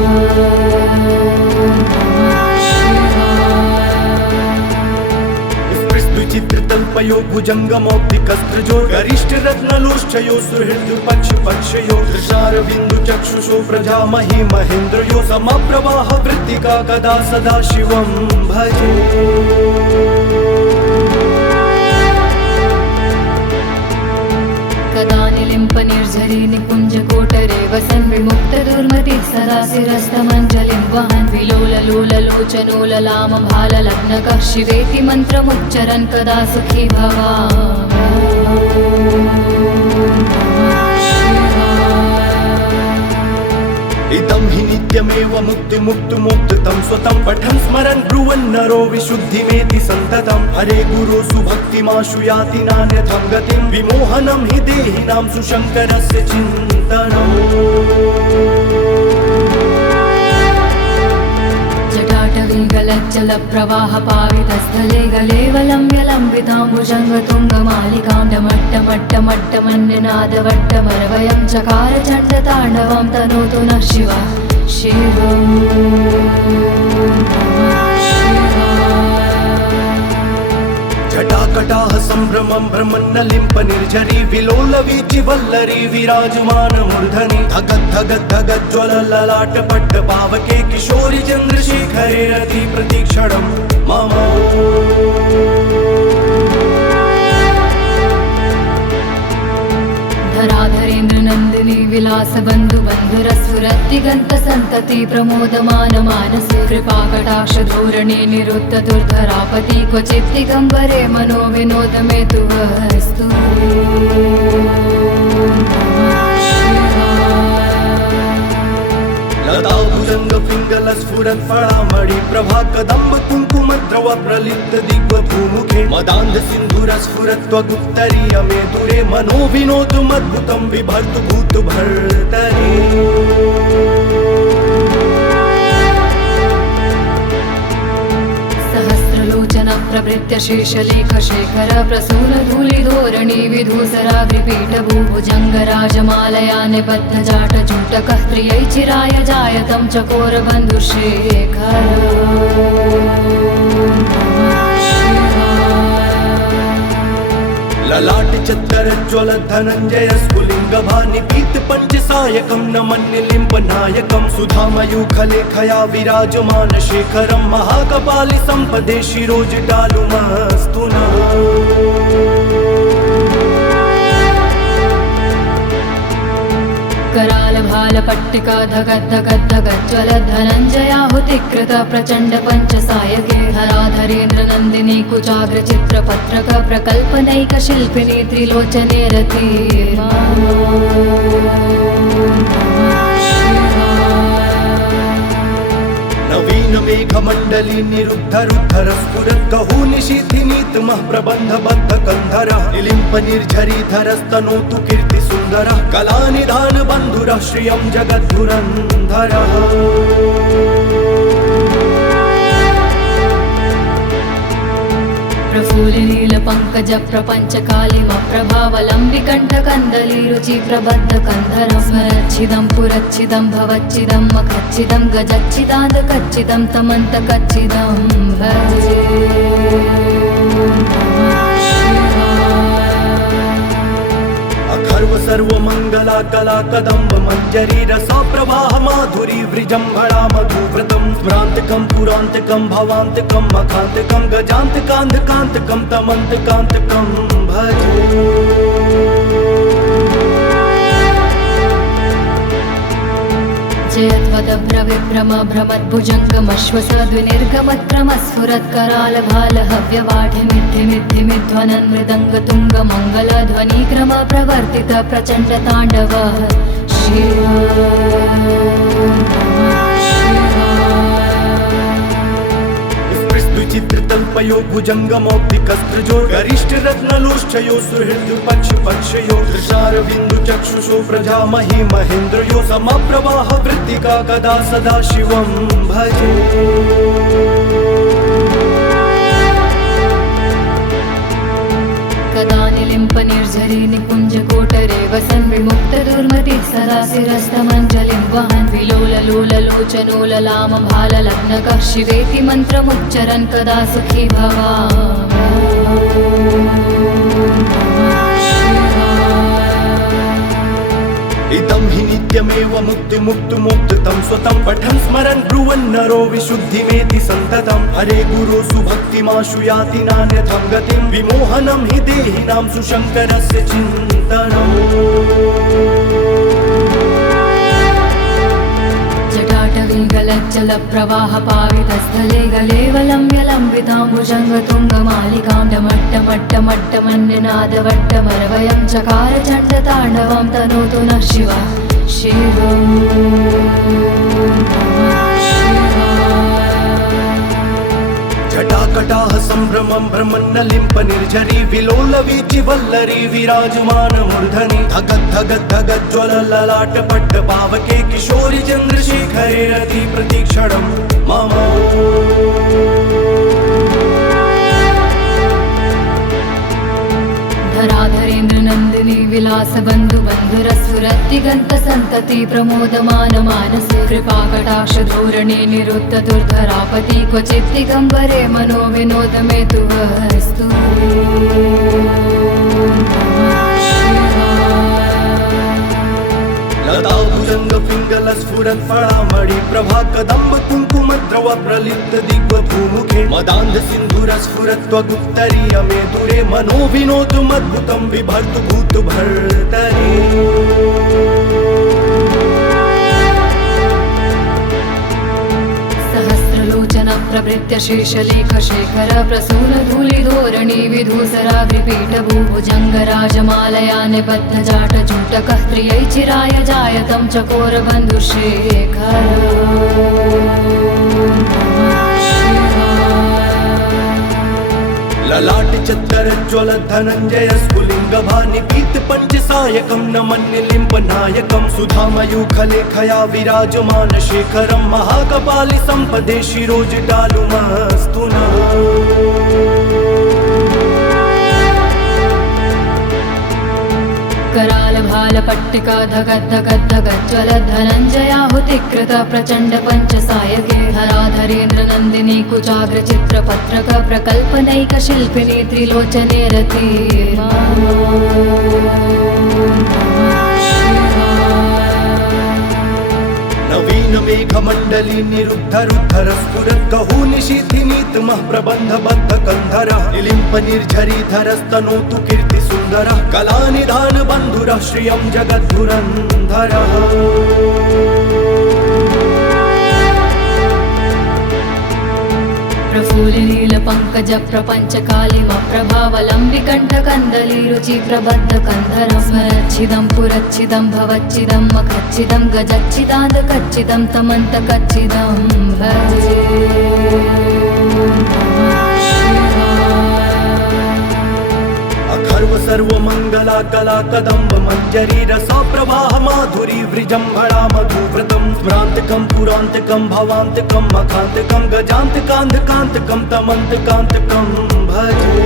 चित्रतल्पयो भुजङ्गमौक्तिकस्त्रजो गरिष्ठ रत्नलोष्ठयो सुहृद पक्ष पक्षयो दृशारविन्दु चक्षुषो प्रजामहि महेन्द्रयो समप्रवाह वृत्तिका कदा सदा शिवं भजे कदा निलिम्प निर्झरी निकुञ्जकोटरे वसन् विमुक्तदुर्मतिः सदा शिरस्तमञ्जलिं वहन् विलोललो विलोललोचनो ललामभाललग्नकः शिवेति मन्त्रमुच्चरन् कदा सुखी भवा। इदं हि नित्यमेव मुक्तिमुक्तुमुक्तं स्वतं पठन् स्मरन् ब्रुवन् नरो विशुद्धिमेति सन्ततं। हरे गुरुषु भक्तिमाशु याति नान्यथं गतिं विमोहनं हि देहिनां सुशङ्करस्य चिन्तनम्। जटाटवीगलज्जलप्रवाहपावितस्थले गलेवलम्ब्यलम्बिताम्बुजङ्गतुङ्गमालिकां डमट्टमट्टमट्टमन्यनादवट्टमरवयं चकार चण्डताण्डवं तनोतु नः शिवः शिवम्। जटाकटाः सम्भ्रमं भ्रमन्नलिम्प निर्झरी विलोलवीचि वल्लरी विराजमानमूर्धनि धगद्धगद्धगज्ज्वलललाटपट्ट पावके किशोरि चन्द्रशेखरे रति प्रतीक्षणं मम। धराधरेन्द्रनन्दिनी विलासबन्धुबन्धुरस्फुरद्दिगन्तसन्तति प्रमोदमानमानसे कृपाकटाक्षधोरणे निरुद्धदुर्धरापति क्वचित् दिगम्बरे मनो विनोदमेतु वस्तु। लताभुजङ्गपिङ्गलस्फुरत् फलामणि प्रभा कदम्ब कुङ्कुमद्रव प्रलिप्त दिग्वधूमुखे मदान्ध सिन्धुरस्फुरत् त्वगुत्तरीयमे दूरे मनो विनोदमद्भुतं बिभर्तु भूतभर्तरि। प्रभृत्य शेषलेखशेखर प्रसूनधूलिधोरणी विधूसराग्रिपीठभूभुजङ्गराजमालया निबद्धजाटजूटकः त्रियै चिराय जायतं चकोरबन्धुशेखर। ललाट चत्तरज्ज्वल धनञ्जय स्फुलिङ्गभानि पीतपञ्चसायकं नमन्निलिम्पनायकं सुधामयूखलेखया विराजमान शेखरं महाकपालि सम्पदे शिरोजटालुमस्तु नः। करालभालपट्टिका धगद्धगद्धगज्ज्वलधनञ्जयाहुतिकृत प्रचण्ड पञ्चसायके धराधरेन्द्रनन्दिनी कुचाग्रचित्रपत्रक प्रकल्पनैकशिल्पिनी त्रिलोचने रति। नवीन मेघमण्डली निरुद्धरुद्धर स्फुरत् गहूनिशीथिनीतमः प्रबन्धबद्ध कन्धरः निलिम्प निर्झरीधरस्तनोतु कीर्तिसुन्दरः कलानिधान बन्धुरः श्रियं जगद्धुरन्धरः। प्रफुल्लिनीलपङ्कज प्रपञ्चकालिमप्रभावलम्बिकण्ठकन्दलीरुचि प्रबद्धकन्धरं स्मरच्छिदं पुरच्छिदं भवच्छिदं मखच्छिदं गजच्छिदान्तकच्छिदं तमन्तकच्छिदं भजे। अखर्व सर्वमङ्गला कला कदम्ब मञ्जरी रसा प्रवाह माधुरी वृजम्भणा मधुव्रतं स्मरान्तकं पुरान्तकं भवान्तकं मखान्तकं गजान्तकान्धकान्तकं तमन्तकान्तकं भजे। जयत्वदभ्रविभ्रम भ्रमद्भुजङ्गमश्वसद्विनिर्गमत्रमस्फुरत्करालभालहव्यवाढिमिद्धिमिद्धिमिध्वनन् मृदङ्गतुङ्गमङ्गलध्वनिक्रम प्रवर्तित प्रचण्डताण्डवः शिव। चित्रतल्पयो भुजङ्गमौक्तिकस्त्रजो गरिष्ठरत्नलोष्ठयो सुहृद्पक्षपक्षयो दृशारविन्दुचक्षुषो प्रजामहि महेन्द्रयो समप्रवाह वृत्तिका कदा सदा शिवं भजे। कदा निलिम्प निर्झरी निकुञ्जकोटरे वसन् विमुक्तदुर्मतिः सदा शिरस्तमञ्जलिं वहन् विलोललोललोचनो ललामभाललग्नकः शिवेति मन्त्रमुच्चरन् कदा सुखी भवा। इदं हि नित्यमेव मुक्तिमुक्तुमुक्तं स्वतं पठन् स्मरन् ब्रुवन् नरो विशुद्धिमेति सन्ततं। हरे गुरुषु भक्तिमाशु याति नान्यथं गतिं विमोहनं हि देहिनां सुशङ्करस्य चिन्तनम्। जटाटवीगल जटाटवीगलज्जलप्रवाहपावितस्थले गलेवलम्ब्यलम्बिताम्बुजङ्गतुङ्गमालिकां डमट्टमट्टमट्टमन्यनादवट्टमरवयं चकार चण्डताण्डवं तनोतु नः शिवः शिवो जटाकटाह सम्भ्रमं भ्रमन्नलिम्प निर्झरी विलोलवीचि वल्लरी विराजमान मूर्धनि धगद्धगद्धगज्ज्वलललाट पट्टपावके किशोरि चन्द्रशेखरे रति प्रतीक्षणं मम धराधरेन्द्र नन्दिनी विलास बन्धु बन्धुरस्फुरद्दिगन्त सन्तति प्रमोदमान मानसे कृपाकटाक्ष धोरणे निरुद्ध दुर्धरापति क्वचित् दिगम्बरे मनो विनोद मे तु वस्तु लताभुजङ्ग पिङ्गल स्फुरत् फलामणि प्रभा कदम्ब कुङ्कुम द्रव प्रलिप्त दिग्वधूमुखे मदान्ध सिन्धुर स्फुरत् त्वगुत्तरीय मे दूरे मनो विनोदुमद्भुतं बिभर्तु भूतु भर्तरि प्रभृत्य शेषलेख शेखर प्रसून धूलिधोरणी विधूसराग्रिपीठभूभुजङ्गराजमालया निबद्ध जाटजूटकः त्रियै चिराय जायतं चकोर बन्धुशेखर ललाट चत्तरज्ज्वल धनञ्जय स्फुलिङ्ग भानि पीत पञ्चसायकं नमन्निलिम्ब नायकं सुधामयूखलेखया विराजमान शेखरं महाकपालि सम्पदे शिरोजटालुमस्तु नः करालभालपट्टिका धगद्धगद्धगज्ज्वल धनञ्जयाहुतिकृत प्रचण्ड पञ्चसायके धराधरेन्द्र नन्दिनी कुचाग्र चित्रपत्रक प्रकल्पनैक शिल्पिनी त्रिलोचने रति नवीन मेघमण्डली निरुद्ध रुद्धर स्फुरत् गहू निशीथिनीतमः प्रबन्ध बद्ध कन्धरः निलिम्प निर्झरी धरस्तनोतु कीर्ति सुन्दरः कलानिधान बन्धुरः श्रियं जगद्धुरन्धरः प्रफुल्लील पंकज प्रपंच कालिम प्रभावलंबिकंठ कंदली रुचि प्रबद्ध कंधरं स्मरच्छिदं पुरच्छिदं भवच्छिदं मखच्छिदं गजच्छिदान्त कच्चिदं तमन्त कच्चिदं भजे अखर्व सर्वमङ्गला कला कदम्ब मञ्जरी रसा प्रवाह माधुरी वृजम्भणा मधुव्रतं स्मरान्तकं पुरान्तकं भवान्तकं मखान्तकं गजान्तकान्धकान्तकं तमन्तकान्तकं भजे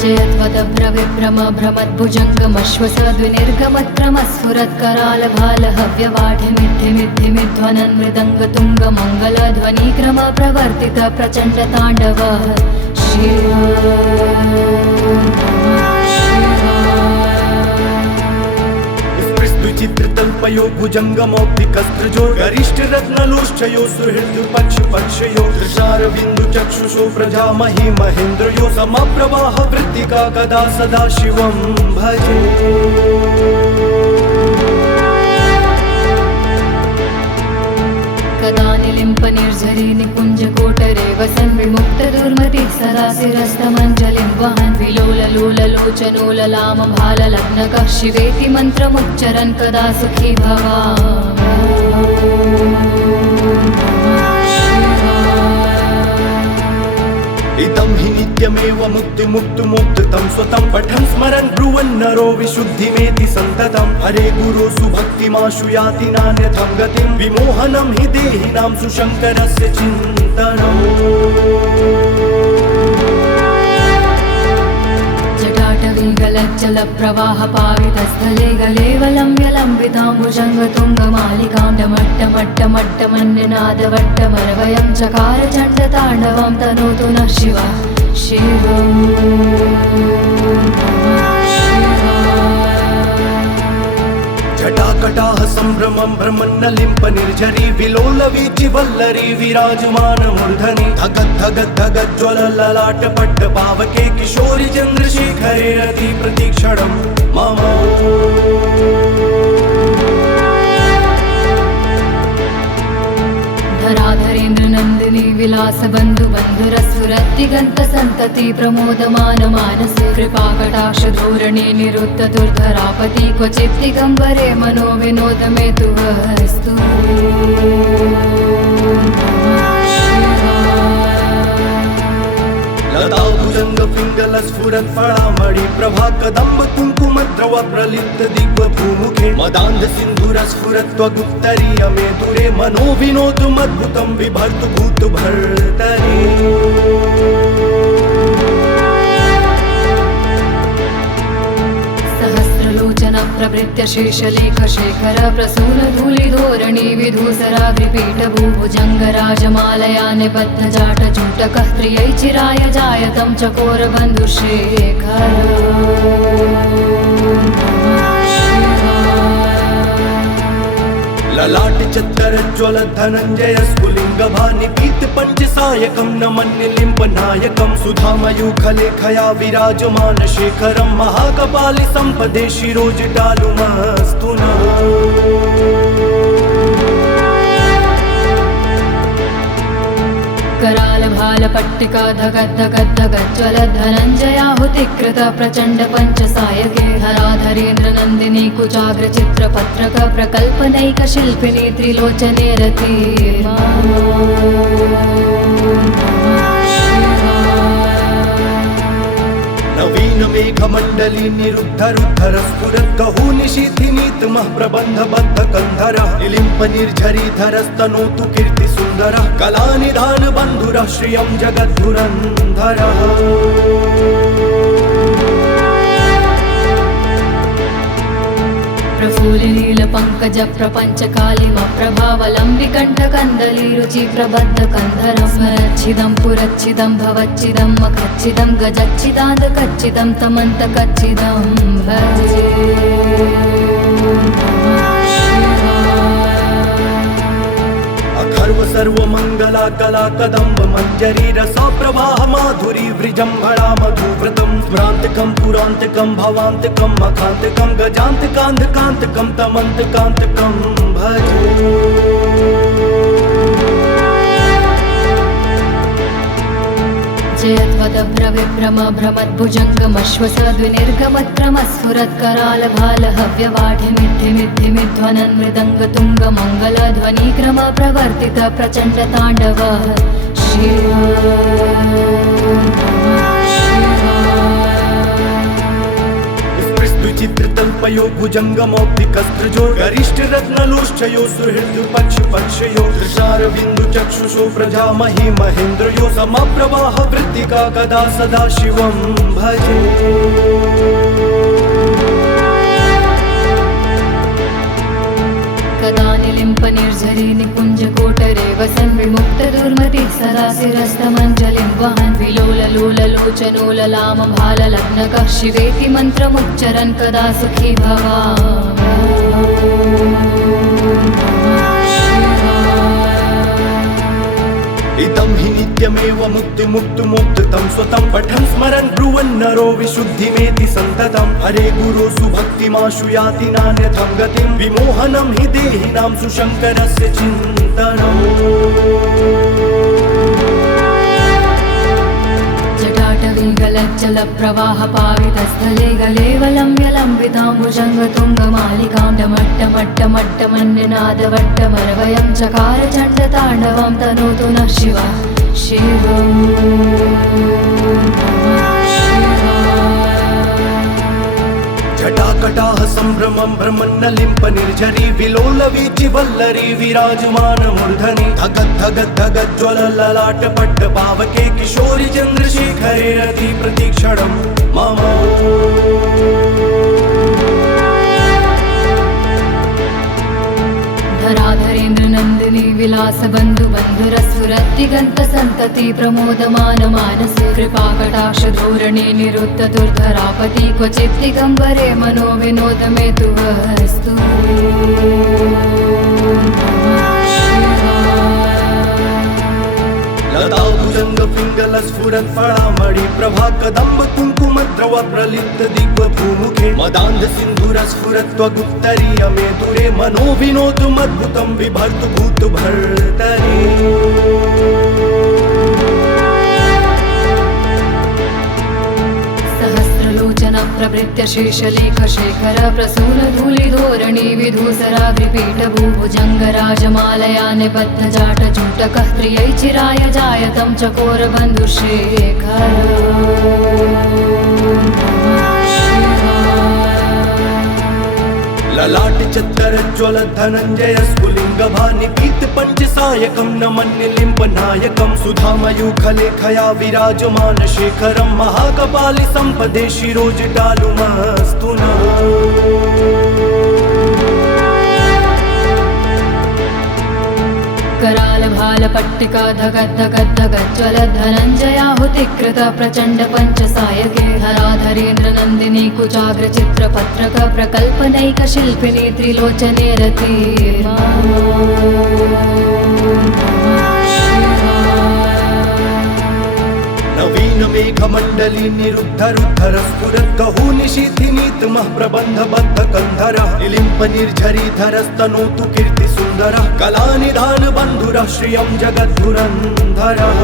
जयत्वदभ्रविभ्रम भ्रमद्भुजङ्गमश्वसद्विनिर्गमत्रमस्फुरत्करालभालहव्यवाढिमिद्धिमिद्धिमिध्वनन् मृदङ्गतुङ्गमङ्गलध्वनिक्रम प्रवर्तित प्रचण्डताण्डवः शिव चित्रतल्पयो भुजङ्गमौक्तिकस्त्रजो गरिष्ठरत्नलोष्ठयो सुहृद्पक्षपक्षयो दृशारविन्दु चक्षुषो प्रजामहि महेन्द्रयो समप्रवाह वृत्तिका कदा सदा शिवं भजे कदा निलिम्प निर्झरी निकुञ्ज कोटरे वसन् विमुक्त दुर्मतिः सदा शिरस्तमञ्जलिं वहन् विलोललोललोचनो ललाम भाललग्नकः शिवेति मन्त्रमुच्चरन् कदा सुखी इदं हि नित्यमेव मुक्तिमुक्तुमुक्तं स्वतं पठन् स्मरन् ब्रुवन् नरो विशुद्धिमेति सन्ततं हरे गुरो सुभक्तिमाशु याति नान्यथं गतिं विमोहनं हि देहिनां सुशङ्करस्य चिन्तनम् जटाटवीगलज्जलप्रवाहपावितस्थले गलेवलम्ब्यलम्बिताम्बुजङ्गतुङ्गमालिकां डमट्टमट्टमट्टमन्यनादवट्टमरवयं चकार चण्डताण्डवं तनोतु नः शिवः शिवो जटाकटाह सम्भ्रमं भ्रमन्नलिम्प निर्झरी विलोलवीचि वल्लरी विराजमान मूर्धनि धगद्धगद्धगज्ज्वलललाट पट्ट पावके किशोरि चन्द्रशेखरे रति प्रतीक्षणं मम धराधरेन्द्र नन्दिनी विलास बन्धु बन्धुरस्फुरद्दिगन्त सन्तति प्रमोदमान मानसे कृपाकटाक्ष धोरणे निरुद्ध दुर्धरापति क्वचित् दिगम्बरे मनो विनोद मे तु वस्तु लताभुजंग पिंगल स्फुरत् फलामणि प्रभा कदम्ब कुंकुम द्रव प्रलिप्त दिग्व भूमुखे मदान्ध सिन्धुर स्फुरत् त्वगुत्तरीय मे दूरे मनो विनोदमद्भुतं बिभर्तु भूत भर्तरि सहस्रलोचन प्रभृत्य शेषलेख शेखर प्रसून धूलिधोरणी विधूसराग्रिपीठ भूभुजंग राजमालया निबद्ध जाट जूटकः त्रियै चिराय जायतं चकोर बन्धुशेखर ललाट चत्तर ज्वल धनंजय स्फुलिंग भानि पीत पंचसायकं नमन्निलिम्प नायकं सुधामयूखलेखया विराजमान शेखरं महाकपालि संपदे शिरोजटालुमस्तु नः कराल भाल पट्टिका धगद्धगद्धगज्ज्वल धनञ्जयाहुतिकृत प्रचण्ड पञ्चसायके धराधरेन्द्र नन्दिनी कुचाग्र चित्रपत्रक प्रकल्पनैक शिल्पिनी त्रिलोचने रति नवीन मेघमण्डली निरुद्ध रुद्धर स्फुरत् कहू निशीथिनीतमः प्रबन्ध बद्ध कन्धरः निलिम्प निर्झरी धरस्तनोतु कीर्ति सुन्दरः कलानिधान बन्धुरः श्रियं जगद्धुरन्धरः प्रफुल्लिनील पंकज प्रपंच कालिम प्रभावलंबि कंठ कंदली रुचि प्रबद्ध कंधरं स्मरच्छिदं पुरच्छिदं भवच्छिदं मखच्छिदं गजच्छिदान्त कच्चिदं तमन्त कच्चिदं भजे अखर्व सर्वमङ्गला कला कदम्ब मञ्जरी रसा प्रवाह माधुरी वृजम्भणा मधुव्रतं स्मरान्तकं पुरान्तकं भवान्तकं मखान्तकं गजान्तकान्धकान्तकं तमन्तकान्तकं भजे जयत्वदभ्रविभ्रम भ्रमद्भुजङ्गमश्वसद्विनिर्गमत्क्रमस्फुरत्कराल भाल हव्यवाढिमिद्धिमिद्धिमिध्वनन् मृदङ्गतुङ्ग मङ्गलध्वनिक्रम प्रवर्तित प्रचण्ड ताण्डव चित्रतल्पयो भुजङ्गमौक्तिकस्त्रजो गरिष्ठ रत्नलोष्ठयो सुहृद पक्ष पक्षयो दृशारविन्दु चक्षुषो प्रजामहि महेन्द्रयो समप्रवाह वृत्तिका कदा सदा शिवं भजे कदा निलिम्प निर्झरी निकुञ्ज कोटरे वसन् विमुक्त दुर्मतिः सदा शिरस्तमञ्जलिं वहन् विलोललोललोचनो ललाम भाललग्नकः शिवेति मन्त्रमुच्चरन् कदा सुखी इदं हि नित्यमेव मुक्तिमुक्तुमुक्तं स्वतं पठन् स्मरन् ब्रुवन् नरो विशुद्धिमेति सन्ततं हरे गुरोसु भक्तिमाशु याति नान्यथं गतिं विमोहनं हि देहिनां सुशङ्करस्य चिन्तनम् जटाटवीगलज्जल प्रवाह पावितस्थले गलेवलम्ब्य लम्बिताम्बुजङ्गतुङ्गमालिकां डमट्टमट्टमट्टमन्यनादवट्टमरवयं चकार चण्डताण्डवं तनोतु नः शिवः शिवम् जटाकटाह सम्भ्रमं भ्रमन्नलिम्प निर्झरी विलोलवीचि वल्लरी विराजमान मूर्धनि धगद्धगद्धगज्ज्वलललाट पट्ट पावके किशोरि चन्द्रशेखरे रति प्रतीक्षणं मम धराधरेन्द्र नन्दिनी विलास बन्धु बन्धुरस्फुरद्दिगन्त सन्तति प्रमोदमान मानसे कृपाकटाक्ष धोरणे निरुद्ध दुर्धरापति क्वचित् दिगम्बरे मनो विनोद मे तु वस्तु लताभुजंग पिंगल स्फुरत् फळामणि प्रभा कदम्ब कुंकुम द्रव प्रलिप्त दिग्व भूमुखे मदान्ध सिन्धुर स्फुरत् त्वगुत्तरीय मे दूरे मनो विनोदमद्भुतं बिभर्तु भूत भर्तरि सहस्रलोचन प्रवृत्य शेषलेख शेखर प्रसून धूलिधोरणी विधूसराग्रिपीठ भूभुजंग राजमालया निबद्ध जाट जूटकः त्रियै चिराय जायतं चकोर बन्धुशेखर ललाट चत्तर ज्वल धनंजय स्फुलिंग भानि पीत पंचसायकं नमन्निलिम्ब नायकं सुधामयूखलेखया विराजमान शेखरं महाकपालि संपदे शिरोजटालुमस्तु नः कराल भाल पट्टिका धगद् धगद् धगद् ज्वल धनञ्जयाहुतिकृत प्रचण्ड पञ्चसायके धराधरेन्द्र नन्दिनी कुचाग्र चित्रपत्रक प्रकल्पनैक शिल्पिनी त्रिलोचने रति नवीन मेघमण्डली निरुद्ध रुद्धर स्फुरत् कहू निशीथिनीतमः प्रबन्ध बद्ध कन्धरः निलिम्प निर्झरीधरस्तनोतु कीर्ति सुन्दरः कलानिधान बन्धुरः श्रियं जगद्धुरन्धरः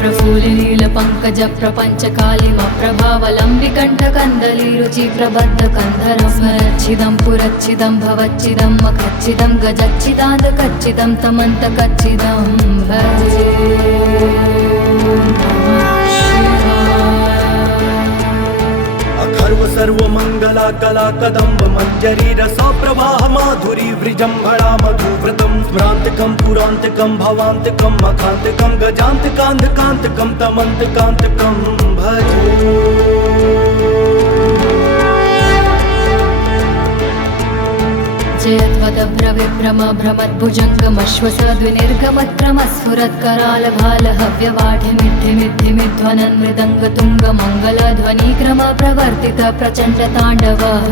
प्रफुल्लिनील पंकज प्रपंच कालिम प्रभावलंबि कंठ कंदली रुचि प्रबद्ध कंधरं स्मरच्छिदं पुरच्छिदं भवच्छिदं मखच्छिदं गजच्छिदान्त कच्चिदं तमन्त कच्चिदं भजे अखर्व सर्वमङ्गला कला कदम्ब मञ्जरी रसा प्रवाह माधुरी वृजम्भणा मधुव्रतं स्मरान्तकं पुरान्तकं भवान्तकं मखान्तकं गजान्तकान्धकान्तकं तमन्तकान्तकं भजे जयत्वदभ्रविभ्रम भ्रमद्भुजङ्गमश्वसद्विनिर्गमत्क्रमस्फुरत्कराल भाल हव्यवाढिमिद्धिमिद्धिमिध्वनन् मृदङ्गतुङ्ग मङ्गलध्वनिक्रम प्रवर्तित प्रचण्ड ताण्डवः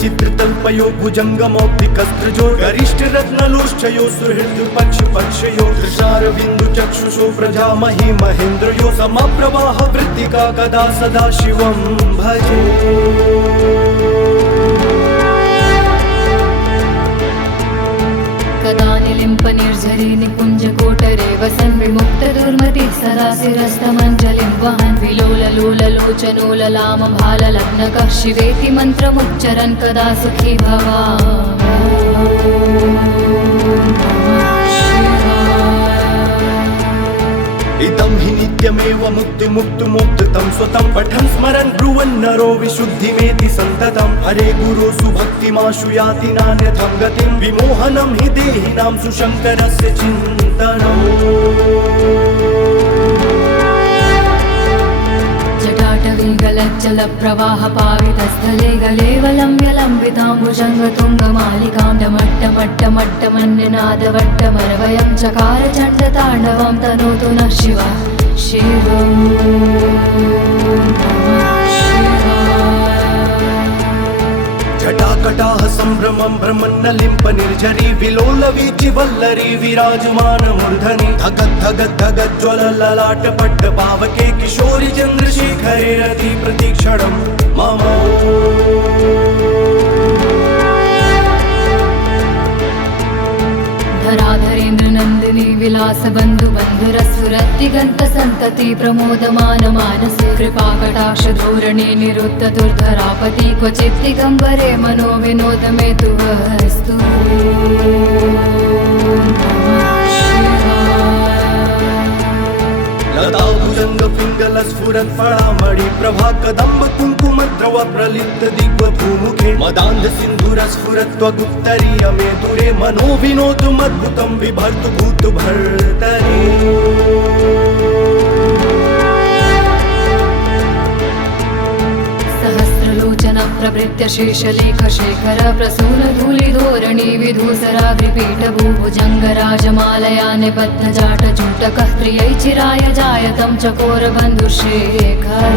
चित्रतल्पयो भुजङ्गमौक्तिकस्त्रजो गरिष्ठ रत्नलोष्ठयो सुहृद पक्ष पक्षयो दृशारविन्दु चक्षुषो प्रजामहि महेन्द्रयो समप्रवाह वृत्तिका कदा सदा शिवं भजे कदा निलिम्प निर्झरी निकुञ्ज कोटरे वसन् विमुक्त दुर्मतिः सदा शिरस्तमञ्जलिं वहन् विलोललोललोचनो ललाम भाललग्नकः शिवेति मन्त्रमुच्चरन् कदा सुखी इदं हि नित्यमेव मुक्तिमुक्तुमुक्तं स्वतं पठन् स्मरन् ब्रुवन् नरो विशुद्धिमेति सन्ततं हरे गुरो सुभक्तिमाशु याति नान्यथं गतिं विमोहनं हि देहिनां सुशङ्करस्य चिन्तनम् जटाटवीगलज्जल प्रवाह पावितस्थले गलेवलम्ब्य लम्बिताम्बुजङ्गतुङ्गमालिकां डमट्टमट्टमट्टमन्यनादवट्टमरवयं चकार चण्डताण्डवं तनोतु नः शिवः शिवम् जटाकटाः सम्भ्रमं भ्रमन्नलिम्प निर्झरी विलोलवीचि वल्लरी विराजमान मूर्धनि धगद् धगद् धगद् ज्वल ललाट पट्ट पावके किशोरि चन्द्रशेखरे रति प्रतीक्षणं मम धराधरेन्द्र नन्दिनी विलास बन्धु बन्धुरस्फुरद्दिगन्त सन्तति प्रमोदमान मानसे कृपाकटाक्ष धोरणे निरुद्ध दुर्धरापति क्वचित् दिगम्बरे मनो विनोद मे तु वस्तु लताभुजंग पिंगल स्फुरत् फळामणि प्रभा कदम्ब कुंकुम द्रव प्रलिप्त दिग्व भूमुखे मदान्ध सिन्धुर स्फुरत् त्वगुत्तरीय मे दूरे मनो विनोदमद्भुतं बिभर्तु भूत भर्तरि सहस्रलोचन प्रवृत्य शेषलेख शेखर प्रसून धूलिधोरणी विधूसराग्रिपीठ भूभुजङ्गराजमालया निबद्ध जाटजूटकः त्रियै चिराय जायतं चकोरबन्धुशेखर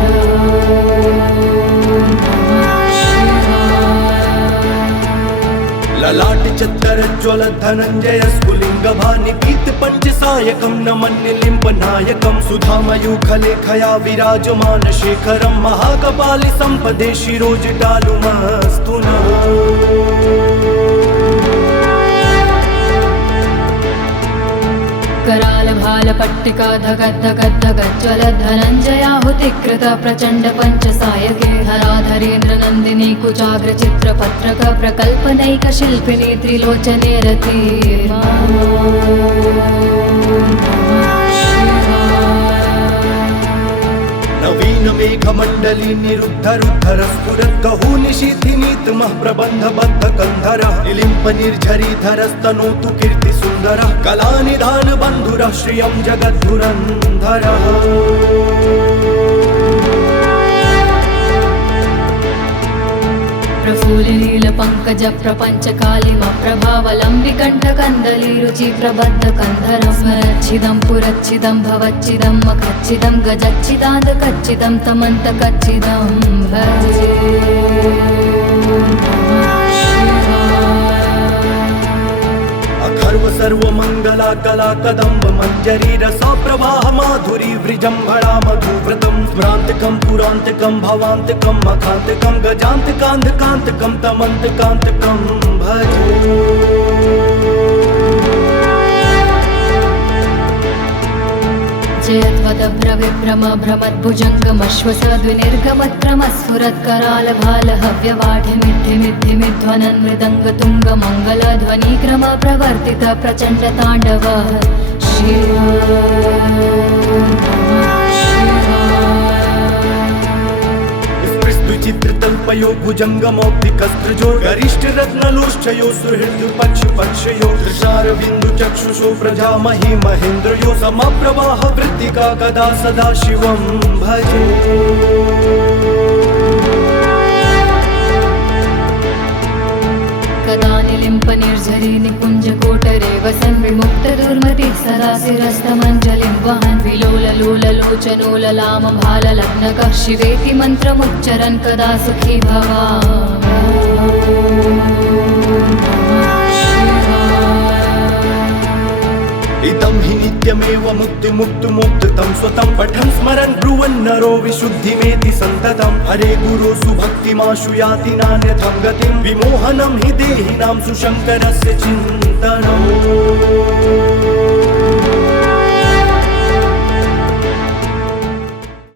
ललाट चत्तरज्ज्वल धनञ्जय स्फुलिङ्ग भानि पीत पञ्चसायकं नमन्निलिम्ब नायकं सुधामयूखलेखया विराजमान शेखरं महाकपालि सम्पदे शिरोजटालुमस्तु नः। कराल भाल पट्टिका धगद्धगद्धगज्ज्वल धनञ्जयाहुतिकृत प्रचण्ड पञ्चसायके धराधरेन्द्र नन्दिनी कुचाग्र चित्रपत्रक प्रकल्पनैक शिल्पिनी त्रिलोचने रति नवीन मेघमण्डली निरुद्धरुद्धर स्फुरद्गहू निशीथिनीतमः प्रबन्धबद्ध कन्धरः निलिम्प निर्झरीधरस्तनोतु कीर्तिसुन्दरः कलानिधान बन्धुरः श्रियं जगद्धुरन्धरः। प्रफुल्लील पंकज प्रपंच कालिम प्रभावलंबिकंठ कंदली रुचि प्रबद्ध कंधरं स्मरच्छिदं पुरच्छिदं भवच्छिदं मखच्छिदं गजच्छिदान्त कच्चिदं तमन्त कच्चिदं भजे। अखर्व सर्वमङ्गला कला कदम्ब मञ्जरी रसा प्रवाह माधुरी वृजम्भणा मधुव्रतं स्मरान्तकं पुरान्तकं भवान्तकं मखान्तकं गजान्तकान्धकान्तकं तमन्तकान्तकं भजे। जयत्वदभ्रविभ्रम भ्रमद्भुजङ्गमश्वसद्विनिर्गमत्क्रमस्फुरत्कराल भाल हव्यवाढिमिद्धिमिद्धिमिध्वनन् मृदङ्गतुङ्ग मङ्गलध्वनिक्रम प्रवर्तित प्रचण्ड ताण्डव चित्रतल्पयो भुजङ्गमौक्तिकस्त्रजो गरिष्ठरत्नलोष्ठयो सुहृद्पक्षपक्षयो दृशारविन्दुचक्षुषो प्रजामहि महेन्द्रयो समप्रवाह वृत्तिका कदा सदा शिवं भजे। कदा निलिम्प निर्झरी निकुञ्ज कोटरे वसन् विमुक्त दुर्मतिः सदा शिरस्तमञ्जलिं वहन् विलोललोललोचनो ललाम भाललग्नकः शिवेति मन्त्रमुच्चरन् कदा सुखी इदं हि नित्यमेव मुक्तिमुक्तुमुक्तं स्वतं पठन् स्मरन् ब्रुवन् नरो विशुद्धिमेति सन्ततं हरे गुरो सुभक्तिमाशु याति नान्यथं गतिं विमोहनं हि देहिनां सुशङ्करस्य चिन्तनम्।